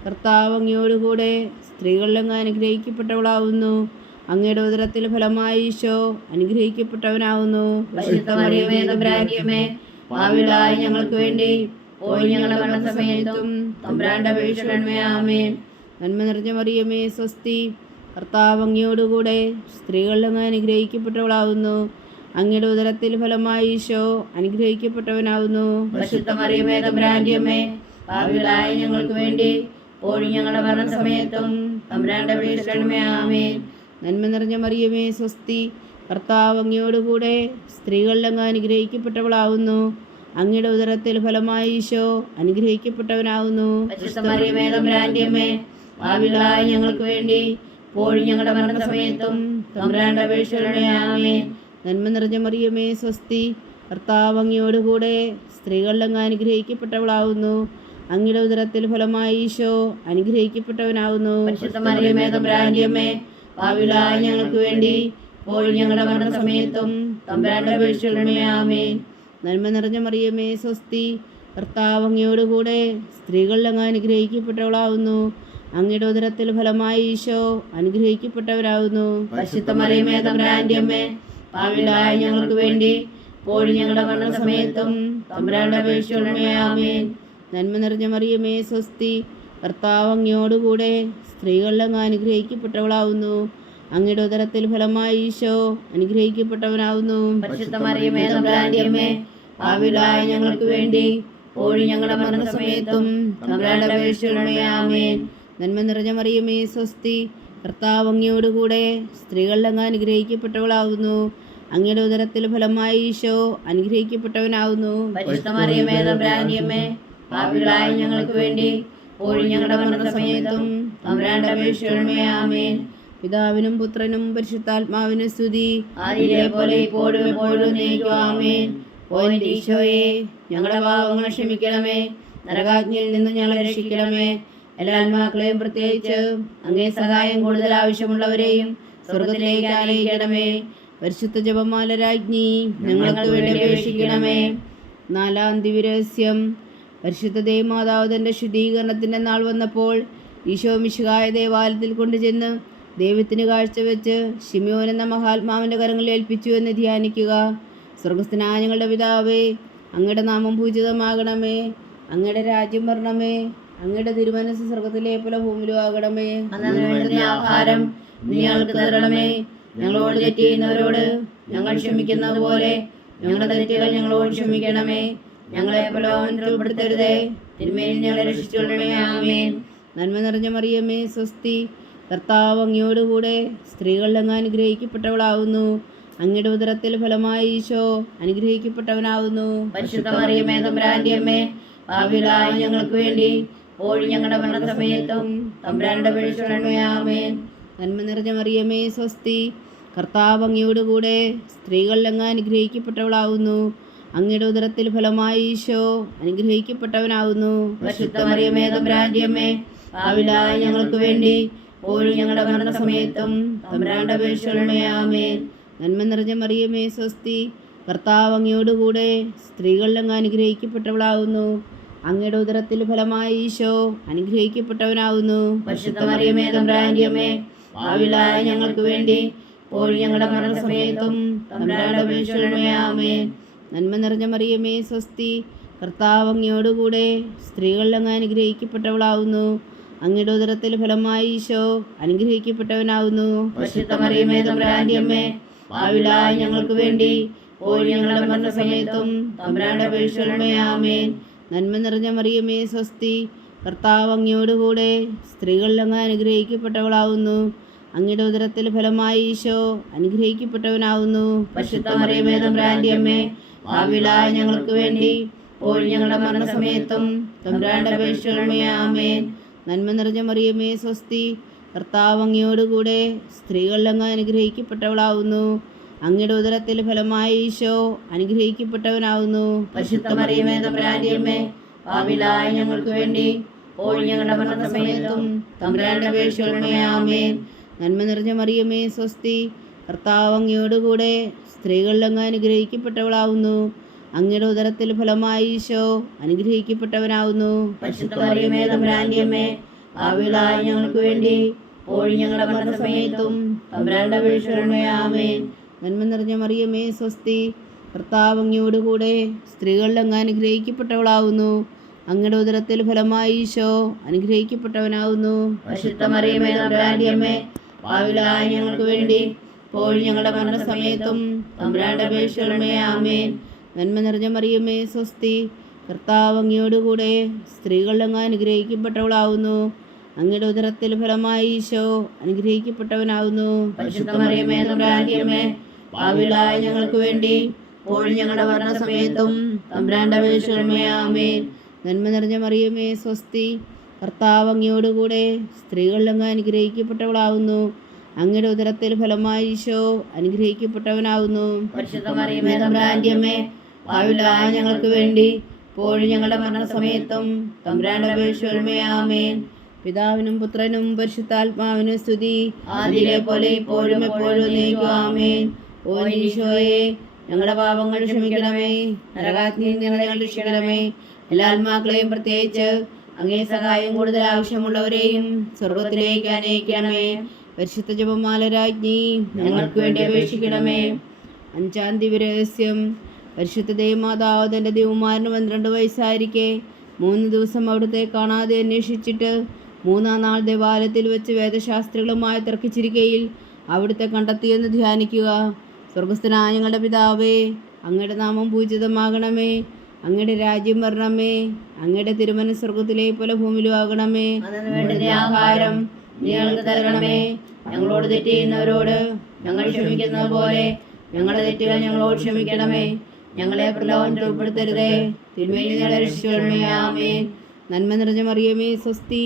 കർത്താവ് അങ്ങയോടുകൂടെ സ്ത്രീകളിൽ അങ്ങ് അനുഗ്രഹിക്കപ്പെട്ടവളാവുന്നു. അങ്ങയുടെ ഉദരത്തിൽ ഫലമായി ഈശോ അനുഗ്രഹിക്കപ്പെട്ടവനാവുന്നു. പരിശുദ്ധ മറിയമേ തമ്പുരാന്റെ അമ്മേ, പാപികളായ ഞങ്ങൾക്ക് വേണ്ടി ഇപ്പോഴും ഞങ്ങളുടെ മരണസമയത്തും തമ്പുരാനോട് അപേക്ഷിച്ചുകൊള്ളണമേ. ആമേൻ. നന്മ നിറഞ്ഞ മറിയമേ സ്വസ്തി, കർത്താവ് അങ്ങയോടുകൂടെ സ്ത്രീകളിൽ അങ്ങ് അനുഗ്രഹിക്കപ്പെട്ടവളാവുന്നു. അങ്ങയുടെ ഉദരത്തിൽ ഫലമായി ഈശോ അനുഗ്രഹിക്കപ്പെട്ടവനാവുന്നു. പരിശുദ്ധ മറിയമേ തമ്പുരാന്റെ അമ്മേ, പാപികളായ ഞങ്ങൾക്ക് വേണ്ടി ഇപ്പോഴും ഞങ്ങളുടെ മരണസമയത്തും തമ്പുരാനോട് അപേക്ഷിച്ചുകൊള്ളണമേ. ആമേൻ. നന്മ നിറഞ്ഞ മറിയമേ സ്വസ്തി, കർത്താവ് അങ്ങയോടുകൂടെ സ്ത്രീകളിൽ അങ്ങ് അനുഗ്രഹിക്കപ്പെട്ടവളാവുന്നു. അങ്ങയുടെ ഉദരത്തിൽ ഫലമായി ഈശോ അനുഗ്രഹിക്കപ്പെട്ടവനാവുന്നു. പരിശുദ്ധ മറിയമേ തമ്പുരാന്റെ അമ്മേ, പാപികളായ ഞങ്ങൾക്ക് വേണ്ടി ഇപ്പോഴും ഞങ്ങളുടെ മരണസമയത്തും തമ്പുരാനോട് അപേക്ഷിച്ചുകൊള്ളണമേ. ആമേൻ. നന്മ നിറഞ്ഞ മറിയമേ സ്വസ്തി, കർത്താവ് അങ്ങയോടുകൂടെ സ്ത്രീകളിൽ അങ്ങ് അനുഗ്രഹിക്കപ്പെട്ടവളാവുന്നു. അങ്ങയുടെ ഉദരത്തിൽ ഫലമായി ഈശോ അനുഗ്രഹിക്കപ്പെട്ടവനാവുന്നു. പരിശുദ്ധ മറിയമേ തമ്പുരാന്റെ അമ്മേ, പാപികളായ ഞങ്ങൾക്ക് വേണ്ടി ഇപ്പോഴും ഞങ്ങളുടെ മരണസമയത്തും തമ്പുരാനോട് അപേക്ഷിച്ചുകൊള്ളണമേ. ആമേൻ. നന്മ നിറഞ്ഞ മറിയമേ സ്വസ്തി, കർത്താവ് അങ്ങയോടുകൂടെ സ്ത്രീകളിൽ അങ്ങ് അനുഗ്രഹിക്കപ്പെട്ടവളാവുന്നു. അങ്ങയുടെ ഉദരത്തിൽ ഫലമായി ഈശോ അനുഗ്രഹിക്കപ്പെട്ടവരാവുന്നു. പരിശുദ്ധ മറിയമേ തമ്പുരാന്റെ അമ്മേ, പാപികളായ ഞങ്ങൾക്ക് വേണ്ടി ഇപ്പോഴും ഞങ്ങളുടെ മരണസമയത്തും തമ്പുരാനോട് അപേക്ഷിച്ചുകൊള്ളണമേ. ആമേൻ. നന്മ നിറഞ്ഞ മറിയമേ സ്വസ്തി, കർത്താവ് അങ്ങയോടുകൂടെ സ്ത്രീകളിൽ അങ്ങ് അനുഗ്രഹിക്കപ്പെട്ടവളാവുന്നു. അങ്ങയുടെ ഉദരത്തിൽ ഫലമായി ഈശോ അനുഗ്രഹിക്കപ്പെട്ടവനാവുന്നു. പരിശുദ്ധ മറിയമേ തമ്പുരാന്റെ അമ്മേ, പാപികളായ ഞങ്ങൾക്ക് വേണ്ടി ഇപ്പോഴും ഞങ്ങളുടെ മരണസമയത്തും തമ്പുരാനോട് അപേക്ഷിച്ചുകൊള്ളണമേ. ആമേൻ. നന്മ നിറഞ്ഞ മറിയമേ സ്വസ്തി, കർത്താവ് അങ്ങയോടുകൂടെ സ്ത്രീകളിൽ അങ്ങ് അനുഗ്രഹിക്കപ്പെട്ടവളാവുന്നു. അങ്ങയുടെ ഉദരത്തിൽ ഫലമായി ഈശോ അനുഗ്രഹിക്കപ്പെട്ടവനാവുന്നു. പരിശുദ്ധ മറിയമേ തമ്പുരാന്റെ അമ്മേ, പാപികളായ ഞങ്ങൾക്ക് വേണ്ടി ഇപ്പോഴും ഞങ്ങളുടെ മരണസമയത്തും തമ്പുരാന്റെ അപേക്ഷിക്കണമേ. ആമേൻ. പിതാവിനും പുത്രനും പരിശുദ്ധാത്മാവിനും സ്തുതി. ആദിയിലെ പോലെ ഇപ്പോഴും എപ്പോഴും എന്നേക്കും. ആമേൻ. ഓ എൻ്റെ ഈശോയെ, ഞങ്ങളുടെ പാപങ്ങൾ ക്ഷമിക്കണമേ. നരകാഗ്നിയിൽ നിന്ന് ഞങ്ങളെ രക്ഷിക്കണമേ. എല്ലാ ആത്മാക്കളെയും പ്രത്യേകിച്ച് അങ്ങേ സഹായം കൂടുതൽ ആവശ്യമുള്ളവരെയും സ്വർഗത്തിലേക്ക് ആനയിക്കണമേ. പരിശുദ്ധ ജപമാല രാജ്ഞി ഞങ്ങൾക്ക് വേണ്ടി അപേക്ഷിക്കണമേ. നാലാം ദിവ്യരഹസ്യം. പരിശുദ്ധ ദേവമാതാവ് തൻ്റെ ശുദ്ധീകരണത്തിൻ്റെ നാൾ വന്നപ്പോൾ ഈശോ മിശിഹായ ദേവാലയത്തിൽ കൊണ്ടുചെന്ന് ദൈവത്തിന് കാഴ്ചവെച്ച് ശിമയോൻ എന്ന മഹാത്മാവിൻ്റെ കരങ്ങളിൽ ഏൽപ്പിച്ചു എന്ന് ധ്യാനിക്കുക. സ്വർഗസ്ഥനായ ഞങ്ങളുടെ പിതാവേ, അങ്ങയുടെ നാമം പൂജിതമാകണമേ. അങ്ങയുടെ രാജ്യം വരണമേ. അങ്ങയുടെ തിരുമനസ് സ്വർഗത്തിലെ പോലെ ഭൂമിയിലും ആകണമേ. അന്നു വേണ്ടുന്ന ആഹാരം നീ ഞങ്ങൾക്ക് തരണമേ. ഞങ്ങളോട് തെറ്റ് ചെയ്യുന്നവരോട് ഞങ്ങൾ ക്ഷമിക്കുന്നത് പോലെ ഞങ്ങളുടെ തെറ്റുകൾ ഞങ്ങളോട് ക്ഷമിക്കണമേ. ഞങ്ങളെ പ്രലോഭനത്തിൽ ഉൾപ്പെടുത്തരുതേ. തിന്മയിൽ ഞങ്ങളെ രക്ഷിച്ചുകൊള്ളണമേ. ആമേൻ. നന്മ നിറഞ്ഞ മറിയമേ, സ്വസ്തി. കർത്താവ് അങ്ങയോടുകൂടെ സ്ത്രീകളിൽ അങ്ങ് അനുഗ്രഹിക്കപ്പെട്ടവളാവുന്നു. അങ്ങയുടെ ഉദരത്തിൽ ഫലമായി ഈശോ അനുഗ്രഹിക്കപ്പെട്ടവനാവുന്നു. പരിശുദ്ധ മറിയമേ, തമ്പുരാന്റെ അമ്മേ, പാപികളായ ഞങ്ങൾക്ക് വേണ്ടി ഇപ്പോഴും ഞങ്ങളുടെ മരണസമയത്തും തമ്പുരാന്റെ അപേക്ഷിക്കണമേ. ആമേൻ. നന്മ നിറഞ്ഞ മറിയമേ, സ്വസ്തി. കർത്താവ് അങ്ങയോടുകൂടെ സ്ത്രീകളിൽ അങ്ങ് അനുഗ്രഹിക്കപ്പെട്ടവളാവുന്നു. അങ്ങയുടെ ഉദരത്തിൽ ഫലമായി ഈശോ അനുഗ്രഹിക്കപ്പെട്ടവനാവുന്നു. പരിശുദ്ധ മറിയമേ, തമ്പുരാന്റെ അമ്മേ, പാപികളായ ഞങ്ങൾക്ക് വേണ്ടി ഇപ്പോഴും ഞങ്ങളുടെ മരണസമയത്തും തമ്പുരാന്റെ അപേക്ഷിക്കണമേ. ആമേൻ. നന്മ നിറഞ്ഞ മറിയമേ, സ്വസ്തി. കർത്താവ് അങ്ങയോടുകൂടെ സ്ത്രീകളിൽ അങ്ങ് അനുഗ്രഹിക്കപ്പെട്ടവളാവുന്നു. അങ്ങയുടെ ഉദരത്തിൽ ഫലമായി ഈശോ അനുഗ്രഹിക്കപ്പെട്ടവനാവുന്നു. പരിശുദ്ധ മറിയമേ, തമ്പുരാന്റെ അമ്മേ, പാപികളായ ഞങ്ങൾക്ക് വേണ്ടി ഇപ്പോഴും ഞങ്ങളുടെ മരണസമയത്തും തമ്പുരാന്റെ അപേക്ഷിക്കണമേ. ആമേൻ. നന്മ നിറഞ്ഞ മറിയമേ, സ്വസ്തി. കർത്താവ് അങ്ങയോടുകൂടെ സ്ത്രീകളിൽ അങ്ങ് അനുഗ്രഹിക്കപ്പെട്ടവളാവുന്നു. അങ്ങയുടെ ഉദരത്തിൽ ഫലമായി ഈശോ അനുഗ്രഹിക്കപ്പെട്ടവനാവുന്നു. പരിശുദ്ധ മറിയമേ, തമ്പുരാന്റെ അമ്മേ, പാപികളായ ഞങ്ങൾക്ക് വേണ്ടി ഇപ്പോഴും ഞങ്ങളുടെ മരണസമയത്തും തമ്പുരാന്റെ അപേക്ഷിക്കണമേ. ആമേൻ. നന്മ നിറഞ്ഞ മറിയമേ, സ്വസ്തി. കർത്താവ് അങ്ങയോടുകൂടെ സ്ത്രീകളിൽ അങ്ങ് അനുഗ്രഹിക്കപ്പെട്ടവളാവുന്നു. അങ്ങയുടെ ഉദരത്തിൽ ഫലമായി ഈശോ അനുഗ്രഹിക്കപ്പെട്ടവനാവുന്നു. പരിശുദ്ധ മറിയമേ, തമ്പുരാന്റെ അമ്മേ, പാപികളായ ഞങ്ങൾക്ക് വേണ്ടി ഇപ്പോഴും ഞങ്ങളുടെ മരണസമയത്തും തമ്പുരാന്റെ അപേക്ഷിക്കണമേ. ആമേൻ. നന്മ നിറഞ്ഞ മറിയമേ, സ്വസ്തി. കർത്താവ് അങ്ങയോടുകൂടെ സ്ത്രീകളിൽ അങ്ങ് അനുഗ്രഹിക്കപ്പെട്ടവളാവുന്നു. അങ്ങയുടെ ഉദരത്തിൽ ഫലമായി ഈശോ അനുഗ്രഹിക്കപ്പെട്ടവനാവുന്നു. പരിശുദ്ധ മറിയമേ, തമ്പുരാന്റെ അമ്മേ, പാപികളായ ഞങ്ങൾക്ക് വേണ്ടി ഇപ്പോഴും ഞങ്ങളുടെ മരണസമയത്തും തമ്പുരാന്റെ അപേക്ഷിക്കണമേ. ആമേൻ. നന്മ നിറഞ്ഞ മറിയമേ, സ്വസ്തി. കർത്താവ് അങ്ങയോടുകൂടെ സ്ത്രീകളിൽ അങ്ങ് അനുഗ്രഹിക്കപ്പെട്ടവളാവുന്നു. അങ്ങയുടെ ഉദരത്തിൽ ഫലമായി ഈശോ അനുഗ്രഹിക്കപ്പെട്ടവനാവുന്നു. പരിശുദ്ധ മറിയമേ, തമ്പുരാന്റെ അമ്മേ, പാപികളായ ഞങ്ങൾക്ക് വേണ്ടി ഇപ്പോഴും ഞങ്ങളുടെ മരണസമയത്തും തമ്പുരാന്റെ അപേക്ഷിക്കണമേ. ആമേൻ. നന്മ നിറഞ്ഞ മറിയമേ, സ്വസ്തി. കർത്താവ് അങ്ങയോടുകൂടെ സ്ത്രീകളിൽ അങ്ങ് അനുഗ്രഹിക്കപ്പെട്ടവളാവുന്നു. അങ്ങയുടെ ഉദരത്തിൽ ഫലമായി ഈശോ അനുഗ്രഹിക്കപ്പെട്ടവനാവുന്നു. പരിശുദ്ധ മറിയമേ, തമ്പുരാന്റെ അമ്മേ, പാപികളായ ഞങ്ങൾക്ക് വേണ്ടി ഇപ്പോഴും ഞങ്ങളുടെ മരണസമയത്തും തമ്പുരാന്റെ അപേക്ഷിക്കണമേ. ആമേൻ. നന്മ നിറഞ്ഞ മറിയമേ, സ്വസ്തി. കർത്താവ് അങ്ങയോടുകൂടെ സ്ത്രീകളിൽ അങ്ങ് അനുഗ്രഹിക്കപ്പെട്ടവളാവുന്നു. അങ്ങയുടെ ഉദരത്തിൽ ഫലമായി ഈശോ അനുഗ്രഹിക്കപ്പെട്ടവനാവുന്നു. പരിശുദ്ധ മറിയമേ, തമ്പുരാന്റെ അമ്മേ, പാപികളായ ഞങ്ങൾക്ക് വേണ്ടി ഇപ്പോഴും ഞങ്ങളുടെ മരണസമയത്തും തമ്പുരാന്റെ അപേക്ഷിക്കണമേ. ആമേൻ. നന്മ നിറഞ്ഞ മറിയമേ, സ്വസ്തി. കർത്താവ് അങ്ങയോടുകൂടെ സ്ത്രീകളിൽ അങ്ങ് അനുഗ്രഹിക്കപ്പെട്ടവളാവുന്നു. അങ്ങയുടെ ഉദരത്തിൽ ഫലമായി ഈശോ അനുഗ്രഹിക്കപ്പെട്ടവനാവുന്നു. പരിശുദ്ധ മറിയമേ, തമ്പുരാന്റെ അമ്മേ, പാപികളായ ഞങ്ങൾക്ക് വേണ്ടി ഇപ്പോഴും ഞങ്ങളുടെ മരണസമയത്തും തമ്പുരാന്റെ അപേക്ഷിക്കണമേ. ആമേൻ. പിതാവിനും പുത്രനും പരിശുദ്ധാത്മാവിനും സ്തുതി. ആദിയിലെ പോലെ ഇപ്പോഴും എപ്പോഴും എന്നേക്കും. ആമേൻ. ഓ ഈശോയെ, ഞങ്ങളുടെ പാപങ്ങൾ ക്ഷമിക്കണമേ. നരകാഗ്നിയിൽ നിന്ന് ഞങ്ങളെ രക്ഷിക്കണമേ. എല്ലാ ആത്മാക്കളെയും പ്രത്യേകിച്ച് അങ്ങേ സഹായം കൂടുതൽ ആവശ്യമുള്ളവരെയും സ്വർഗത്തിലേക്ക് ആനയിക്കണമേ. പരിശുദ്ധ ജപമാല രാജ്ഞി ഞങ്ങൾക്ക് വേണ്ടി അപേക്ഷിക്കണമേ. അഞ്ചാം ദിവ്യരഹസ്യം. പരിശുദ്ധ ദേവമാതാവ് തൻ്റെ ദേവകുമാരന് 12 വയസ്സായിരിക്കെ 3 ദിവസം അവിടുത്തെ കാണാതെ അന്വേഷിച്ചിട്ട് 3-ാം നാൾ ദേവാലയത്തിൽ വെച്ച് വേദശാസ്ത്രികളുമായി തർക്കിച്ചിരിക്കയിൽ അവിടുത്തെ കണ്ടെത്തിയെന്ന് ധ്യാനിക്കുക. സ്വർഗസ്ഥനായ ഞങ്ങളുടെ പിതാവേ, അങ്ങയുടെ നാമം പൂജിതമാകണമേ. അങ്ങയുടെ രാജ്യം വരണമേ. അങ്ങയുടെ തിരുമനസ് സ്വർഗത്തിലെ പോലെ ഭൂമിയിലും ആകണമേ. അന്നു വേണ്ടുന്ന ആഹാരം നീ ഞങ്ങൾക്ക് തരണമേ. ഞങ്ങളോട് തെറ്റ് ചെയ്യുന്നവരോട് ഞങ്ങൾ ക്ഷമിക്കുന്നത് പോലെ ഞങ്ങളുടെ തെറ്റുകൾ ഞങ്ങളോട് ക്ഷമിക്കണമേ. ഞങ്ങളെ പ്രലോഭനത്തിൽ ഉൾപ്പെടുത്തരുതേ, തിന്മയിൽ ഞങ്ങളെ രക്ഷിക്കണമേ. ആമേൻ. നന്മ നിറഞ്ഞ മറിയമേ സ്വസ്തി,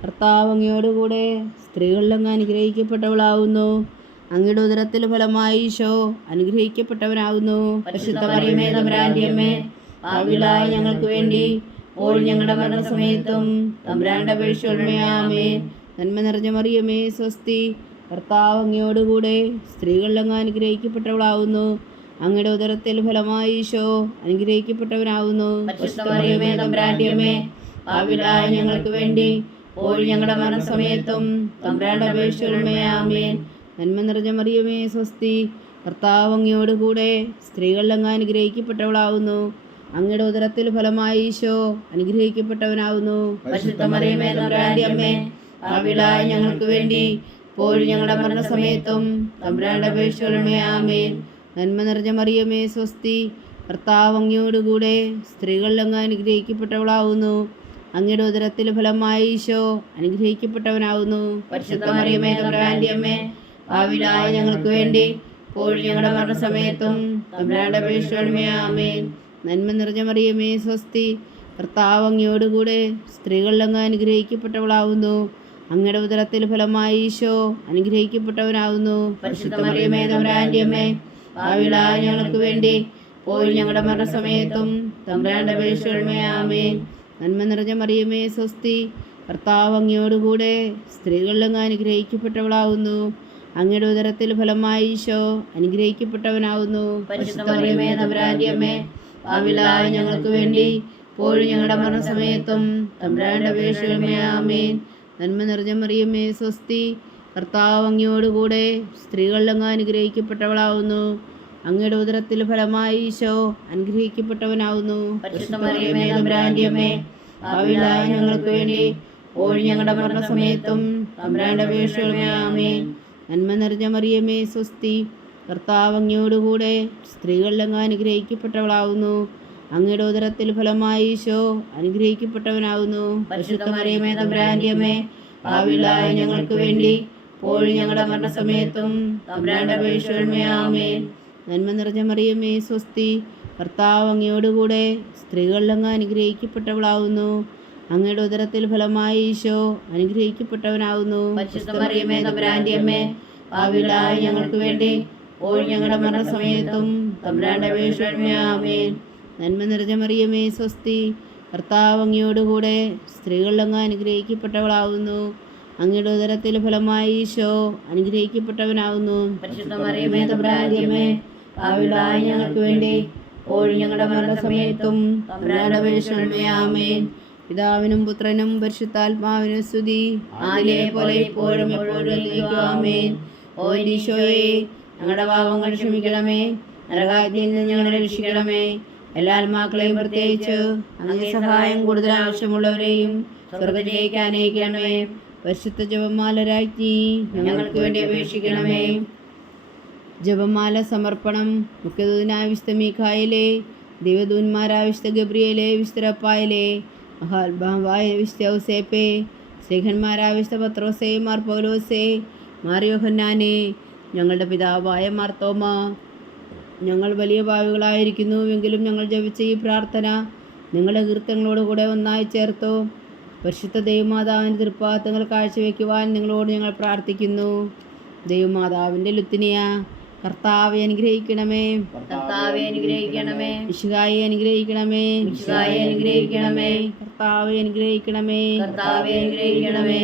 കർത്താവ് അങ്ങയോടുകൂടെ സ്ത്രീകളിൽ അങ്ങ് അനുഗ്രഹിക്കപ്പെട്ടവളാവുന്നു. അങ്ങയുടെ ഉദരത്തിൽ ഫലമായി ഈശോ അനുഗ്രഹിക്കപ്പെട്ടവനാകുന്നു. പരിശുദ്ധ മറിയമേ തമ്പുരാന്റെ അമ്മേ, പാപികളായ ഞങ്ങൾക്ക് വേണ്ടി ഇപ്പോൾ ഞങ്ങളുടെ മരണസമയത്തും തമ്പുരാന്റെ അപേക്ഷിക്കണമേ. ആമേൻ. നന്മ നിറഞ്ഞ മറിയമേ സ്വസ്തി, കർത്താവ് അങ്ങയോടുകൂടെ സ്ത്രീകളിൽ അങ്ങ് അനുഗ്രഹിക്കപ്പെട്ടവളാവുന്നു. അങ്ങയുടെ ഉദരത്തിൽ ഫലമായി ഈശോ അനുഗ്രഹിക്കപ്പെട്ടവനാകുന്നു. പരിശുദ്ധ മറിയമേ തമ്പുരാന്റെ അമ്മേ, പാപികളായ ഞങ്ങൾക്ക് വേണ്ടി ഇപ്പോൾ ഞങ്ങളുടെ മരണസമയത്തും തമ്പുരാന്റെ അപേക്ഷിക്കണമേ. ആമേൻ. നന്മ നിറഞ്ഞ മറിയമേ സ്വസ്തി, കർത്താവ് അങ്ങയോടുകൂടെ സ്ത്രീകളിൽ അങ്ങ് അനുഗ്രഹിക്കപ്പെട്ടവളാവുന്നു. അങ്ങയുടെ ഉദരത്തിൽ ഫലമായി ഈശോ അനുഗ്രഹിക്കപ്പെട്ടവനാവുന്നു. പരിശുദ്ധ മറിയമേ തമ്പുരാന്റെ അമ്മേ, പാപികളായ ഞങ്ങൾക്ക് വേണ്ടി ഇപ്പോൾ ഞങ്ങളുടെ മരണസമയത്തും തമ്പുരാന്റെ അപേക്ഷിക്കണമേ. ആമേൻ. നന്മ നിറഞ്ഞ മറിയമേ സ്വസ്തി, കർത്താവ് അങ്ങയോടുകൂടെ സ്ത്രീകളിൽ അങ്ങ് അനുഗ്രഹിക്കപ്പെട്ടവളാവുന്നു. അങ്ങയുടെ ഉദരത്തിൽ ഫലമായി ഈശോ അനുഗ്രഹിക്കപ്പെട്ടവനാവുന്നു. പരിശുദ്ധ മറിയമേ തമ്പുരാന്റെ അമ്മേ, പാപികളായ ഞങ്ങൾക്ക് വേണ്ടി ഇപ്പോൾ ഞങ്ങളുടെ മരണസമയത്തും തമ്പുരാന്റെ അപേക്ഷിക്കണമേ. ആമേൻ. നന്മ നിറഞ്ഞ മറിയമേ സ്വസ്തി, കർത്താവ് അങ്ങയോടുകൂടെ സ്ത്രീകളിൽ അങ്ങ് അനുഗ്രഹിക്കപ്പെട്ടവളാവുന്നു. അങ്ങയുടെ ഉദരത്തിൽ ഫലമായി ഈശോ അനുഗ്രഹിക്കപ്പെട്ടവനാവുന്നു. പരിശുദ്ധ മറിയമേ തമ്പുരാന്റെ അമ്മേ, പാപികളായ ഞങ്ങൾക്ക് വേണ്ടി ഇപ്പോൾ ഞങ്ങളുടെ മരണസമയത്തും തമ്പുരാന്റെ അപേക്ഷിക്കണമേ. ആമേൻ. നന്മ നിറഞ്ഞ മറിയമേ സ്വസ്തി, കർത്താവ് അങ്ങയോടുകൂടെ സ്ത്രീകളിൽ അങ്ങ് അനുഗ്രഹിക്കപ്പെട്ടവളാവുന്നു. അങ്ങയുടെ ഉദരത്തിൽ ഫലമായി ഈശോ അനുഗ്രഹിക്കപ്പെട്ടവനാവുന്നു. പരിശുദ്ധ മറിയമേ തമ്പുരാന്റെ അമ്മേ, പാപികളായ ഞങ്ങൾക്ക് വേണ്ടി ഇപ്പോൾ ഞങ്ങളുടെ മരണസമയത്തും തമ്പുരാന്റെ അപേക്ഷിക്കണമേ. ആമേൻ. നന്മ നിറഞ്ഞ മറിയമേ സ്വസ്തി, കർത്താവ് അങ്ങയോടുകൂടെ സ്ത്രീകളിൽ അങ്ങ് അനുഗ്രഹിക്കപ്പെട്ടവളാവുന്നു. അങ്ങയുടെ ഉദരത്തിൽ ഫലമായി ഈശോ അനുഗ്രഹിക്കപ്പെട്ടവനാവുന്നു. പരിശുദ്ധ മറിയമേ തമ്പുരാന്റെ അമ്മേ, പാപികളായ ഞങ്ങൾക്ക് വേണ്ടി ഇപ്പോൾ ഞങ്ങളുടെ മരണസമയത്തും തമ്പുരാന്റെ അപേക്ഷിക്കണമേ. ആമേൻ. നന്മ നിറഞ്ഞ മറിയമേ സ്വസ്തി, കർത്താവ് അങ്ങയോടുകൂടെ സ്ത്രീകളിൽ അങ്ങ് അനുഗ്രഹിക്കപ്പെട്ടവളാവുന്നു. അങ്ങയുടെ ഉദരത്തിൽ ഫലമായി ഈശോ അനുഗ്രഹിക്കപ്പെട്ടവനാവുന്നു. പരിശുദ്ധ മറിയമേ തമ്പുരാന്റെ അമ്മേ, പാപികളായ ഞങ്ങൾക്ക് വേണ്ടി ഇപ്പോൾ ഞങ്ങളുടെ മരണസമയത്തും തമ്പുരാന്റെ അപേക്ഷിക്കണമേ. ആമേൻ. നന്മ നിറഞ്ഞ മറിയമേ സ്വസ്തി, കർത്താവ് അങ്ങയോടുകൂടെ സ്ത്രീകളിൽ അങ്ങ് അനുഗ്രഹിക്കപ്പെട്ടവളാവുന്നു. അങ്ങയുടെ ഉദരത്തിൽ ഫലമായി ഈശോ അനുഗ്രഹിക്കപ്പെട്ടവനാവുന്നു. പരിശുദ്ധ മറിയമേ തമ്പുരാന്റെ അമ്മേ, പാപികളായ ഞങ്ങൾക്ക് വേണ്ടി ഇപ്പോൾ ഞങ്ങളുടെ മരണസമയത്തും തമ്പുരാന്റെ അപേക്ഷിക്കണമേ. ആമേൻ. നന്മ നിറഞ്ഞ മറിയമേ സ്വസ്തി, കർത്താവ് അങ്ങയോടുകൂടെ സ്ത്രീകളിൽ അങ്ങ് അനുഗ്രഹിക്കപ്പെട്ടവളാവുന്നു. അങ്ങയുടെ ഉദരത്തിൽ ഫലമായി ഈശോ അനുഗ്രഹിക്കപ്പെട്ടവനാവുന്നു. പരിശുദ്ധ മറിയമേ തമ്പുരാന്റെ അമ്മേ, പാപികളായ ഞങ്ങൾക്ക് വേണ്ടി ഇപ്പോൾ ഞങ്ങളുടെ മരണസമയത്തും തമ്പുരാന്റെ അപേക്ഷിക്കണമേ. ആമേൻ. പിതാവിനും പുത്രനും പരിശുദ്ധാത്മാവിനും സ്തുതി, ആദിയിലെ പോലെ ഇപ്പോഴും എപ്പോഴും എന്നേക്കും. ആമേൻ. ഓ ഈശോയെ, ഞങ്ങളുടെ പാപങ്ങൾ ക്ഷമിക്കണമേ, നരകാഗ്നിയിൽ നിന്ന് ഞങ്ങളെ രക്ഷിക്കണമേ. എല്ലാ ആത്മാക്കളെയും പ്രത്യേകിച്ച് അങ്ങേ സഹായം കൂടുതൽ ആവശ്യമുള്ളവരെയും സ്വർഗ്ഗത്തിലേക്ക് അനയിക്കണമേ. പരിശുദ്ധ ജപമാല രാജ്ഞി ഞങ്ങൾക്ക് വേണ്ടി അപേക്ഷിക്കണമേ. ജപമാല സമർപ്പണം. മുഖ്യദൂതനായ വിശുദ്ധ മീഖായേലേ, ദൈവദൂതന്മാരായ വിശുദ്ധ ഗബ്രിയേലേ, വിശുദ്ധ റഫായേലേ, മഹാത്മാവായ വിശുദ്ധ ഔസേപ്പേ, സ്നേഹന്മാരായ വിശുദ്ധ പത്രോസേ, മാർ പൗലോസേ, മാർ യോഹന്നാനേ, ഞങ്ങളുടെ പിതാവായ മാർത്തോമ, ഞങ്ങൾ വലിയ പാപികളായിരിക്കുന്നുവെങ്കിലും ഞങ്ങൾ ജപിച്ച ഈ പ്രാർത്ഥന നിങ്ങളുടെ കീർത്തനങ്ങളോടുകൂടെ ഒന്നായി ചേർത്തു. പരിശുദ്ധ ദൈവമാതാവിൻ്റെ തൃപ്പാദങ്ങൾ കാഴ്ചവെക്കുവാൻ നിങ്ങളോട് ഞങ്ങൾ പ്രാർത്ഥിക്കുന്നു. ദൈവമാതാവിൻ്റെ ലുത്തിനിയ, കർത്താവെ അനുഗ്രഹിക്കണമേ, കർത്താവെ അനുഗ്രഹിക്കണമേ, മിശിഹായെ അനുഗ്രഹിക്കണമേ, മിശിഹായെ അനുഗ്രഹിക്കണമേ, കർത്താവെ അനുഗ്രഹിക്കണമേ, കർത്താവെ അനുഗ്രഹിക്കണമേ,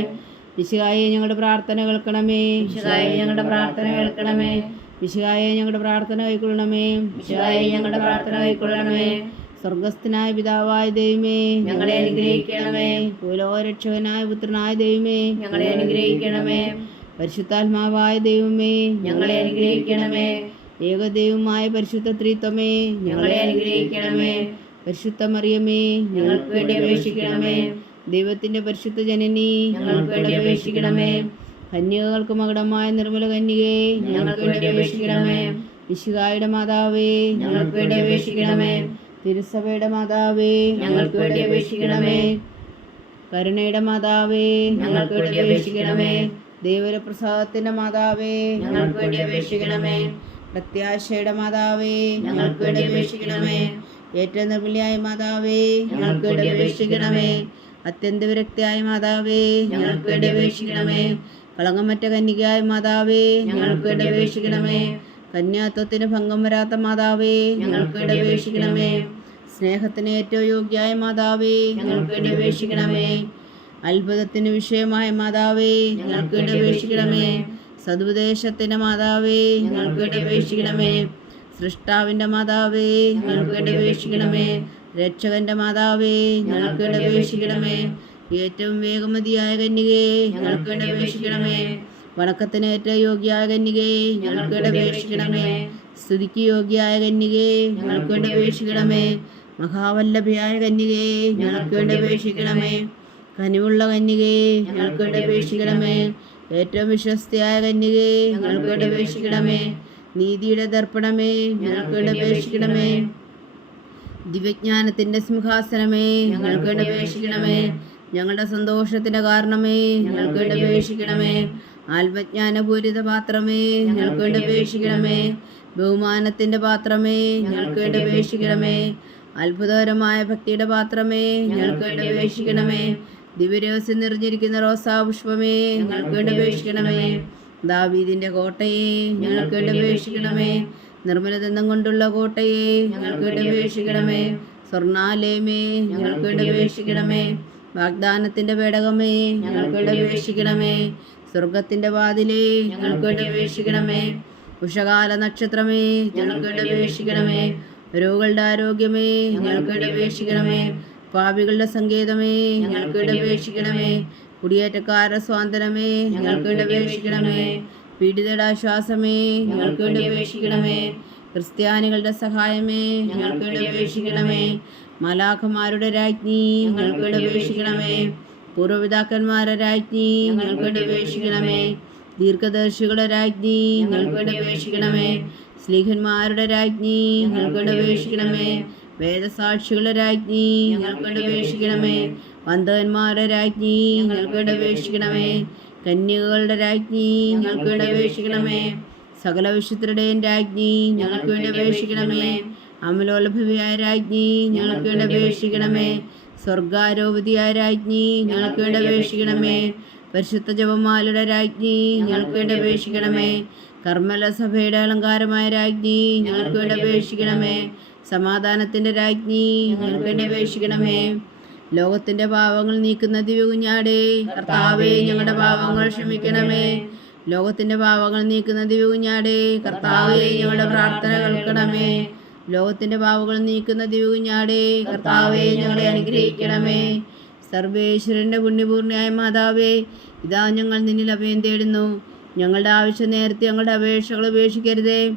മിശിഹായെ ഞങ്ങളുടെ പ്രാർത്ഥന കേൾക്കണമേ, മിശിഹായെ ഞങ്ങളുടെ പ്രാർത്ഥന കേൾക്കണമേ, മിശിഹായെ ഞങ്ങളുടെ പ്രാർത്ഥന കൈക്കൊള്ളണമേ, മിശിഹായെ ഞങ്ങളുടെ പ്രാർത്ഥന കൈക്കൊള്ളണമേ. സ്വർഗസ്ഥനായ പിതാവായ ദൈവമേ, ഞങ്ങളെ അനുഗ്രഹിക്കണമേ. ഭൂലോകരക്ഷകനായ പുത്രനായ ദൈവമേ, ഞങ്ങളെ അനുഗ്രഹിക്കണമേ. പരിശുദ്ധാത്മാവായ ദൈവമേ, ഞങ്ങളെ അനുഗ്രഹിക്കണമേ. ഏകദൈവമായ പരിശുദ്ധ ത്രിത്വമേ, ഞങ്ങളെ അനുഗ്രഹിക്കണമേ. പരിശുദ്ധ മറിയമേ, ഞങ്ങൾക്ക് വേണ്ടി അപേക്ഷിക്കണമേ. ദൈവത്തിന്റെ പരിശുദ്ധ ജനനി, ഞങ്ങൾക്ക് വേണ്ടി അപേക്ഷിക്കണമേ. കന്യകൾക്ക് മകുടമായ നിർമ്മല കന്യകേ, ഞങ്ങൾക്ക് വേണ്ടി അപേക്ഷിക്കണമേ. മിശിഹായുടെ മാതാവേ, ഞങ്ങൾക്ക് വേണ്ടി അപേക്ഷിക്കണമേ. തിരുസഭയുടെ മാതാവേ, ഞങ്ങൾക്ക് വേണ്ടി അപേക്ഷിക്കണമേ. കരുണയുടെ മാതാവേ, ഞങ്ങൾക്ക് വേണ്ടി അപേക്ഷിക്കണമേ. ദൈവപ്രസാദത്തിന്റെ മാതാവേ, ഞങ്ങൾക്ക് വേണ്ടി അപേക്ഷിക്കണമേ. പ്രത്യാശയുടെ മാതാവേ, ഞങ്ങൾക്ക് വേണ്ടി അപേക്ഷിക്കണമേ. ഏറ്റവും നിർമ്മലയായ മാതാവേ, ഞങ്ങൾക്ക് വേണ്ടി അപേക്ഷിക്കണമേ. അത്യന്ത വിരക്തിയായ മാതാവേ, ഞങ്ങൾക്ക് വേണ്ടി അപേക്ഷിക്കണമേ. കളങ്കമറ്റ കന്യകയായ മാതാവേ, ഞങ്ങൾക്ക് വേണ്ടി അപേക്ഷിക്കണമേ. കന്യാത്വത്തിന് ഭംഗം വരാത്ത മാതാവേ, ഞങ്ങൾക്ക് വേണ്ടി അപേക്ഷിക്കണമേ. സ്നേഹത്തിന് ഏറ്റവും യോഗ്യയായ മാതാവേ, ഞങ്ങൾക്ക് വേണ്ടി അപേക്ഷിക്കണമേ. അത്ഭുതത്തിന് വിഷയമായ മാതാവേ, ഞങ്ങൾക്ക് വേണ്ടി അപേക്ഷിക്കണമേ. സതുപദേശത്തിന്റെ മാതാവേ, ഞങ്ങൾക്ക് വേണ്ടി അപേക്ഷിക്കണമേ. സൃഷ്ടാവിന്റെ മാതാവേ, ഞങ്ങൾക്ക് വേണ്ടി അപേക്ഷിക്കണമേ. രക്ഷകന്റെ മാതാവേ, ഞങ്ങൾക്ക് വേണ്ടി അപേക്ഷിക്കണമേ. ഏറ്റവും വേഗമതിയായ കന്യകേ, ഞങ്ങൾക്ക് വേണ്ടി അപേക്ഷിക്കണമേ. വണക്കത്തിന് ഏറ്റവും യോഗ്യയായ കന്യകേ, ഞങ്ങൾക്ക് വേണ്ടി അപേക്ഷിക്കണമേ. സ്തുതിക്ക് യോഗ്യയായ കന്യകേ, ഞങ്ങൾക്ക് വേണ്ടി അപേക്ഷിക്കണമേ. മഹാവല്ലഭയായ കന്യകേ, ഞങ്ങൾക്ക് വേണ്ടി അപേക്ഷിക്കണമേ. കനിവുള്ള കന്യകേ, ഞങ്ങൾക്ക് വേണ്ടി അപേക്ഷിക്കണമേ. ഏറ്റവും വിശ്വസ്തയായ കന്യകേ, ഞങ്ങൾക്ക് വേണ്ടി അപേക്ഷിക്കണമേ. നീതിയുടെ ദർപ്പണമേ, ഞങ്ങൾക്ക് വേണ്ടി അപേക്ഷിക്കണമേ. ദിവ്യജ്ഞാനത്തിന്റെ സിംഹാസനമേ, ഞങ്ങൾക്ക് വേണ്ടി അപേക്ഷിക്കണമേ. ഞങ്ങളുടെ സന്തോഷത്തിന്റെ കാരണമേ, ഞങ്ങൾക്ക് വേണ്ടി അപേക്ഷിക്കണമേ. ആത്മജ്ഞാനപൂരിത പാത്രമേ, ഞങ്ങൾക്ക് വേണ്ടി അപേക്ഷിക്കണമേ. ബഹുമാനത്തിന്റെ പാത്രമേ, ഞങ്ങൾക്ക് വേണ്ടി അപേക്ഷിക്കണമേ. അത്ഭുതകരമായ ഭക്തിയുടെ പാത്രമേ, ഞങ്ങൾക്ക് വേണ്ടി അപേക്ഷിക്കണമേ. ദിവ്യരഹസ്യം നിറഞ്ഞിരിക്കുന്ന റോസാപുഷ്പമേ, ഞങ്ങൾക്ക് വേണ്ടി അപേക്ഷിക്കണമേ. ദാവീദിന്റെ കോട്ടയെ, ഞങ്ങൾക്ക് വേണ്ടി അപേക്ഷിക്കണമേ. നിർമ്മലദന്തം കൊണ്ടുള്ള കോട്ടയെ, ഞങ്ങൾക്ക് വേണ്ടി അപേക്ഷിക്കണമേ. സ്വർണാലയമേ, ഞങ്ങൾക്ക് വേണ്ടി അപേക്ഷിക്കണമേ. വാഗ്ദാനത്തിന്റെ പേടകമേ, ഞങ്ങൾക്ക് വേണ്ടി അപേക്ഷിക്കണമേ. സ്വർഗത്തിന്റെ വാതിലേ, ഞങ്ങൾക്ക് വേണ്ടി അപേക്ഷിക്കണമേ. ഉഷകാല നക്ഷത്രമേ, ഞങ്ങൾക്ക് വേണ്ടി അപേക്ഷിക്കണമേ. രോഗികളുടെ ആരോഗ്യമേ, ഞങ്ങൾക്ക് വേണ്ടി അപേക്ഷിക്കണമേ. പാപികളുടെ സങ്കേതമേ, ഞങ്ങൾക്ക് വേണ്ടി അപേക്ഷിക്കണമേ. കുടിയേറ്റക്കാരുടെ സ്വാതന്ത്ര്യമേ, ഞങ്ങൾക്ക് വേണ്ടി അപേക്ഷിക്കണമേ. പീഡിതയുടെ ആശ്വാസമേ, ഞങ്ങൾക്ക് വേണ്ടി അപേക്ഷിക്കണമേ. ക്രിസ്ത്യാനികളുടെ സഹായമേ, ഞങ്ങൾക്ക് വേണ്ടി അപേക്ഷിക്കണമേ. മാലാഖമാരുടെ രാജ്ഞി, ഞങ്ങൾക്ക് വേണ്ടി അപേക്ഷിക്കണമേ. പൂർവ്വപിതാക്കന്മാരുടെ രാജ്ഞി, ഞങ്ങൾക്ക് വേണ്ടി അപേക്ഷിക്കണമേ. ദീർഘദർശികളുടെ രാജ്ഞി, ഞങ്ങൾക്ക് വേണ്ടി അപേക്ഷിക്കണമേ. സ്ലീഹന്മാരുടെ രാജ്ഞി, ഞങ്ങൾക്ക് വേണ്ടി അപേക്ഷിക്കണമേ. വേദസാക്ഷികളുടെ രാജ്ഞി, ഞങ്ങൾക്ക് വേണ്ടി അപേക്ഷിക്കണമേ. വന്ദകന്മാരുടെ രാജ്ഞി, ഞങ്ങൾക്ക് വേണ്ടി അപേക്ഷിക്കണമേ. കന്യകകളുടെ രാജ്ഞി, ഞങ്ങൾക്ക് വേണ്ടി അപേക്ഷിക്കണമേ. സകല വിശുദ്ധരുടെയും രാജ്ഞി, ഞങ്ങൾക്ക് വേണ്ടി അപേക്ഷിക്കണമേ. അമലോത്ഭവിയായ രാജ്ഞി, ഞങ്ങൾക്ക് വേണ്ടി അപേക്ഷിക്കണമേ. സ്വർഗാരോപതിയായ രാജ്ഞി, ഞങ്ങൾക്ക് വേണ്ടി അപേക്ഷിക്കണമേ. പരിശുദ്ധ ജപമാലയുടെ രാജ്ഞി, ഞങ്ങൾക്ക് വേണ്ടി അപേക്ഷിക്കണമേ. കർമ്മല സഭയുടെ അലങ്കാരമായ രാജ്ഞി, ഞങ്ങൾക്ക് വേണ്ടി അപേക്ഷിക്കണമേ. സമാധാനത്തിന്റെ രാജ്ഞി, ഞങ്ങൾക്ക് വേണ്ടി അപേക്ഷിക്കണമേ. ലോകത്തിന്റെ പാവങ്ങൾ നീക്കുന്ന ദിവ്യകുഞ്ഞാടേ, കർത്താവേ, ഞങ്ങളുടെ പാപങ്ങൾ ക്ഷമിക്കണമേ. ലോകത്തിന്റെ പാവങ്ങൾ നീക്കുന്ന ദിവ്യകുഞ്ഞാടേ, കർത്താവേ, ഞങ്ങളുടെ പ്രാർത്ഥന കേൾക്കണമേ. ലോകത്തിന്റെ പാവങ്ങൾ നീക്കുന്ന ദിവ്യകുഞ്ഞാടേ, കർത്താവേ, ഞങ്ങളെ അനുഗ്രഹിക്കണമേ. സർവേശ്വരന്റെ പുണ്യപൂർണ്ണയായ മാതാവേ, ഇതാ ഞങ്ങൾ നിന്നിൽ അഭയം തേടുന്നു. ഞങ്ങളുടെ ആവശ്യം നേരത്തെ ഞങ്ങളുടെ അപേക്ഷകൾ ഉപേക്ഷിക്കരുതേ.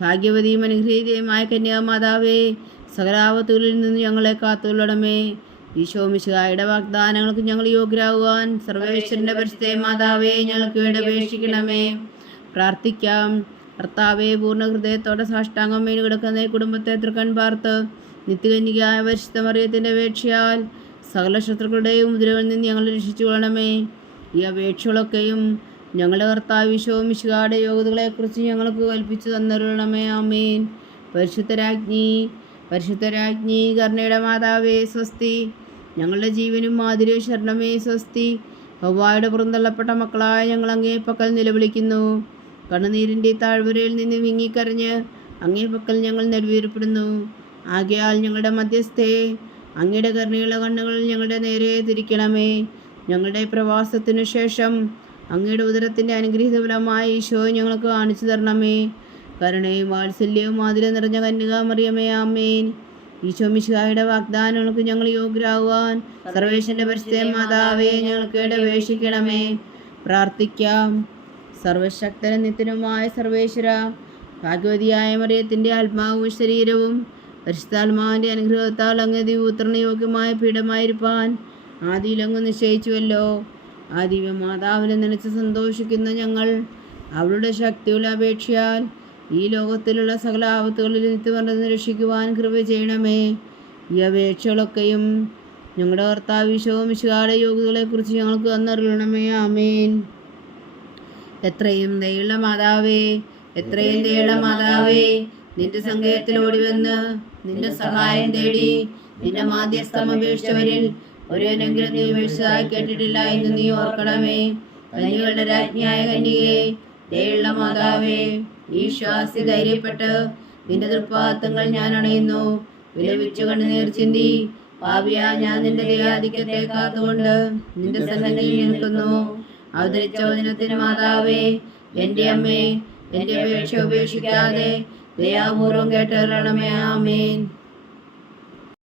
ഭാഗ്യവതിയും അനുഗ്രഹീതയുമായ കന്യാമാതാവേ, സകലാപത്തുകളിൽ നിന്ന് ഞങ്ങളെ കാത്തുകൊള്ളണമേ. ഈശോ മിശിഹായുടെ വാഗ്ദാനങ്ങൾക്ക് ഞങ്ങൾ യോഗ്യരാകുവാൻ സർവേശ്വരന്റെ പരിശുദ്ധ മാതാവേ, ഞങ്ങൾക്ക് വേണ്ടി അപേക്ഷിക്കണമേ. പ്രാർത്ഥിക്കാം. കർത്താവെ, പൂർണ്ണ ഹൃദയത്തോടെ സാഷ്ടാംഗം വീണ് കിടക്കുന്ന ഈ കുടുംബത്തെ തൃക്കൺ പാർത്ത് നിത്യകന്യകയായ പരിശുദ്ധ മറിയത്തിന്റെ അപേക്ഷയാൽ സകല ശത്രുക്കളുടെയും മുദ്രകളിൽ നിന്ന് ഞങ്ങൾ രക്ഷിച്ചു കൊള്ളണമേ. ഈ അപേക്ഷകളൊക്കെയും ഞങ്ങളുടെ കർത്താവ് ഈശോ മിശിഹായുടെ യോഗ്യതകളെക്കുറിച്ച് ഞങ്ങൾക്ക് കൽപ്പിച്ചു തന്നരുളണമേ. ആമേൻ. പരിശുദ്ധരാജ്ഞി, പരിശുദ്ധരാജ്ഞി, കരുണയുടെ മാതാവേ, സ്വസ്തി. ഞങ്ങളുടെ ജീവനും മാധുര്യവും ശരണമേ, സ്വസ്തി. ഹവ്വായുടെ പുറന്തള്ളപ്പെട്ട മക്കളായ ഞങ്ങൾ അങ്ങേ പക്കൽ നിലവിളിക്കുന്നു. കണ്ണുനീരിൻ്റെ താഴ്വരയിൽ നിന്ന് വിങ്ങിക്കരഞ്ഞ് അങ്ങേ പക്കൽ ഞങ്ങൾ നെടുവീർപ്പെടുന്നു. ആകയാൽ ഞങ്ങളുടെ മധ്യസ്ഥേ, അങ്ങയുടെ കരുണയുള്ള കണ്ണുകൾ ഞങ്ങളുടെ നേരെ തിരിക്കണമേ. ഞങ്ങളുടെ പ്രവാസത്തിനു ശേഷം അങ്ങയുടെ ഉദരത്തിൻ്റെ അനുഗ്രഹീത ഫലമായ ഈശോ ഞങ്ങൾക്ക് കാണിച്ചു തരണമേ. കരുണയും വാത്സല്യവും മാതിരി നിറഞ്ഞ കന്യക മറിയമേ, ആമേൻ. ഈശോ മിശിഹായുടെ വാഗ്ദാനങ്ങൾക്ക് ഞങ്ങൾ യോഗ്യരാകുവാൻ സർവേശ്വരന്റെ പരിശുദ്ധ മാതാവേ, ഞങ്ങൾക്ക് വേണ്ടി അപേക്ഷിക്കണമേ. പ്രാർത്ഥിക്കാം. സർവശക്തനും നിത്യനുമായ സർവേശ്വര, ഭാഗ്യവതിയായ മറിയത്തിൻ്റെ ആത്മാവും ശരീരവും പരിശുദ്ധാത്മാവിൻ്റെ അനുഗ്രഹത്താൽ അങ്ങ് ദിവ്യപുത്രന് യോഗ്യമായ പീഠമായിരിക്കാൻ ആദിയിലങ്ങ് നിശ്ചയിച്ചുവല്ലോ. ആ ദിവ്യമാതാവിനെ നനച്ച് സന്തോഷിക്കുന്ന ഞങ്ങൾ അവളുടെ ശക്തിയുള്ള അപേക്ഷയാൽ ഈ ലോകത്തിലുള്ള സകല ആപത്തുകളിൽ നിത്യവർണ്ണ രക്ഷിക്കുവാൻ കൃപ ചെയ്യണമേ. ഈ അപേക്ഷകളൊക്കെയും ഞങ്ങളുടെ കർത്താവ് ഈശോ മിശിഹായുടെ യോഗ്യതകളെക്കുറിച്ച് ഞങ്ങൾക്ക് തന്നരുളണമേ. ആമേൻ. എത്രയും ദയുള്ള മാതാവേ, എത്രയും ദയുള്ള മാതാവേ, നിന്റെ സങ്കേതത്തിൽ ഓടി വന്ന് നിന്റെ സഹായം തേടി നിന്റെ മാധ്യസ്ഥം അപേക്ഷിച്ചവരിൽ ഒരുവനെങ്കിലും നീ വീഴ്ചയായി കേട്ടിട്ടില്ല എന്ന് നീ ഓർക്കണമേ. കന്യകളുടെ രാജ്ഞിയായ കന്യകേ, ദയുള്ള മാതാവേ, ഈ ശ്വാസി ധൈര്യപ്പെട്ട് നിന്റെ തൃപ്പാദങ്ങൾ ഞാൻ അണയുന്നു. വിലപിച്ചു കണ്ണുനീർ ചിന്തി പാപിയാ ഞാൻ നിന്റെ ദയാധിക്യത്തെ കാത്തുകൊണ്ട് നിന്റെ സന്നിധിയിൽ നിൽക്കുന്നു. അവതരിച്ച വചനത്തിന് മാതാവേ, എൻ്റെ അമ്മേ, എൻ്റെ അപേക്ഷ ഉപേക്ഷിക്കാതെ ദയാപൂർവം കേട്ടറിയണമേ. ആമേൻ.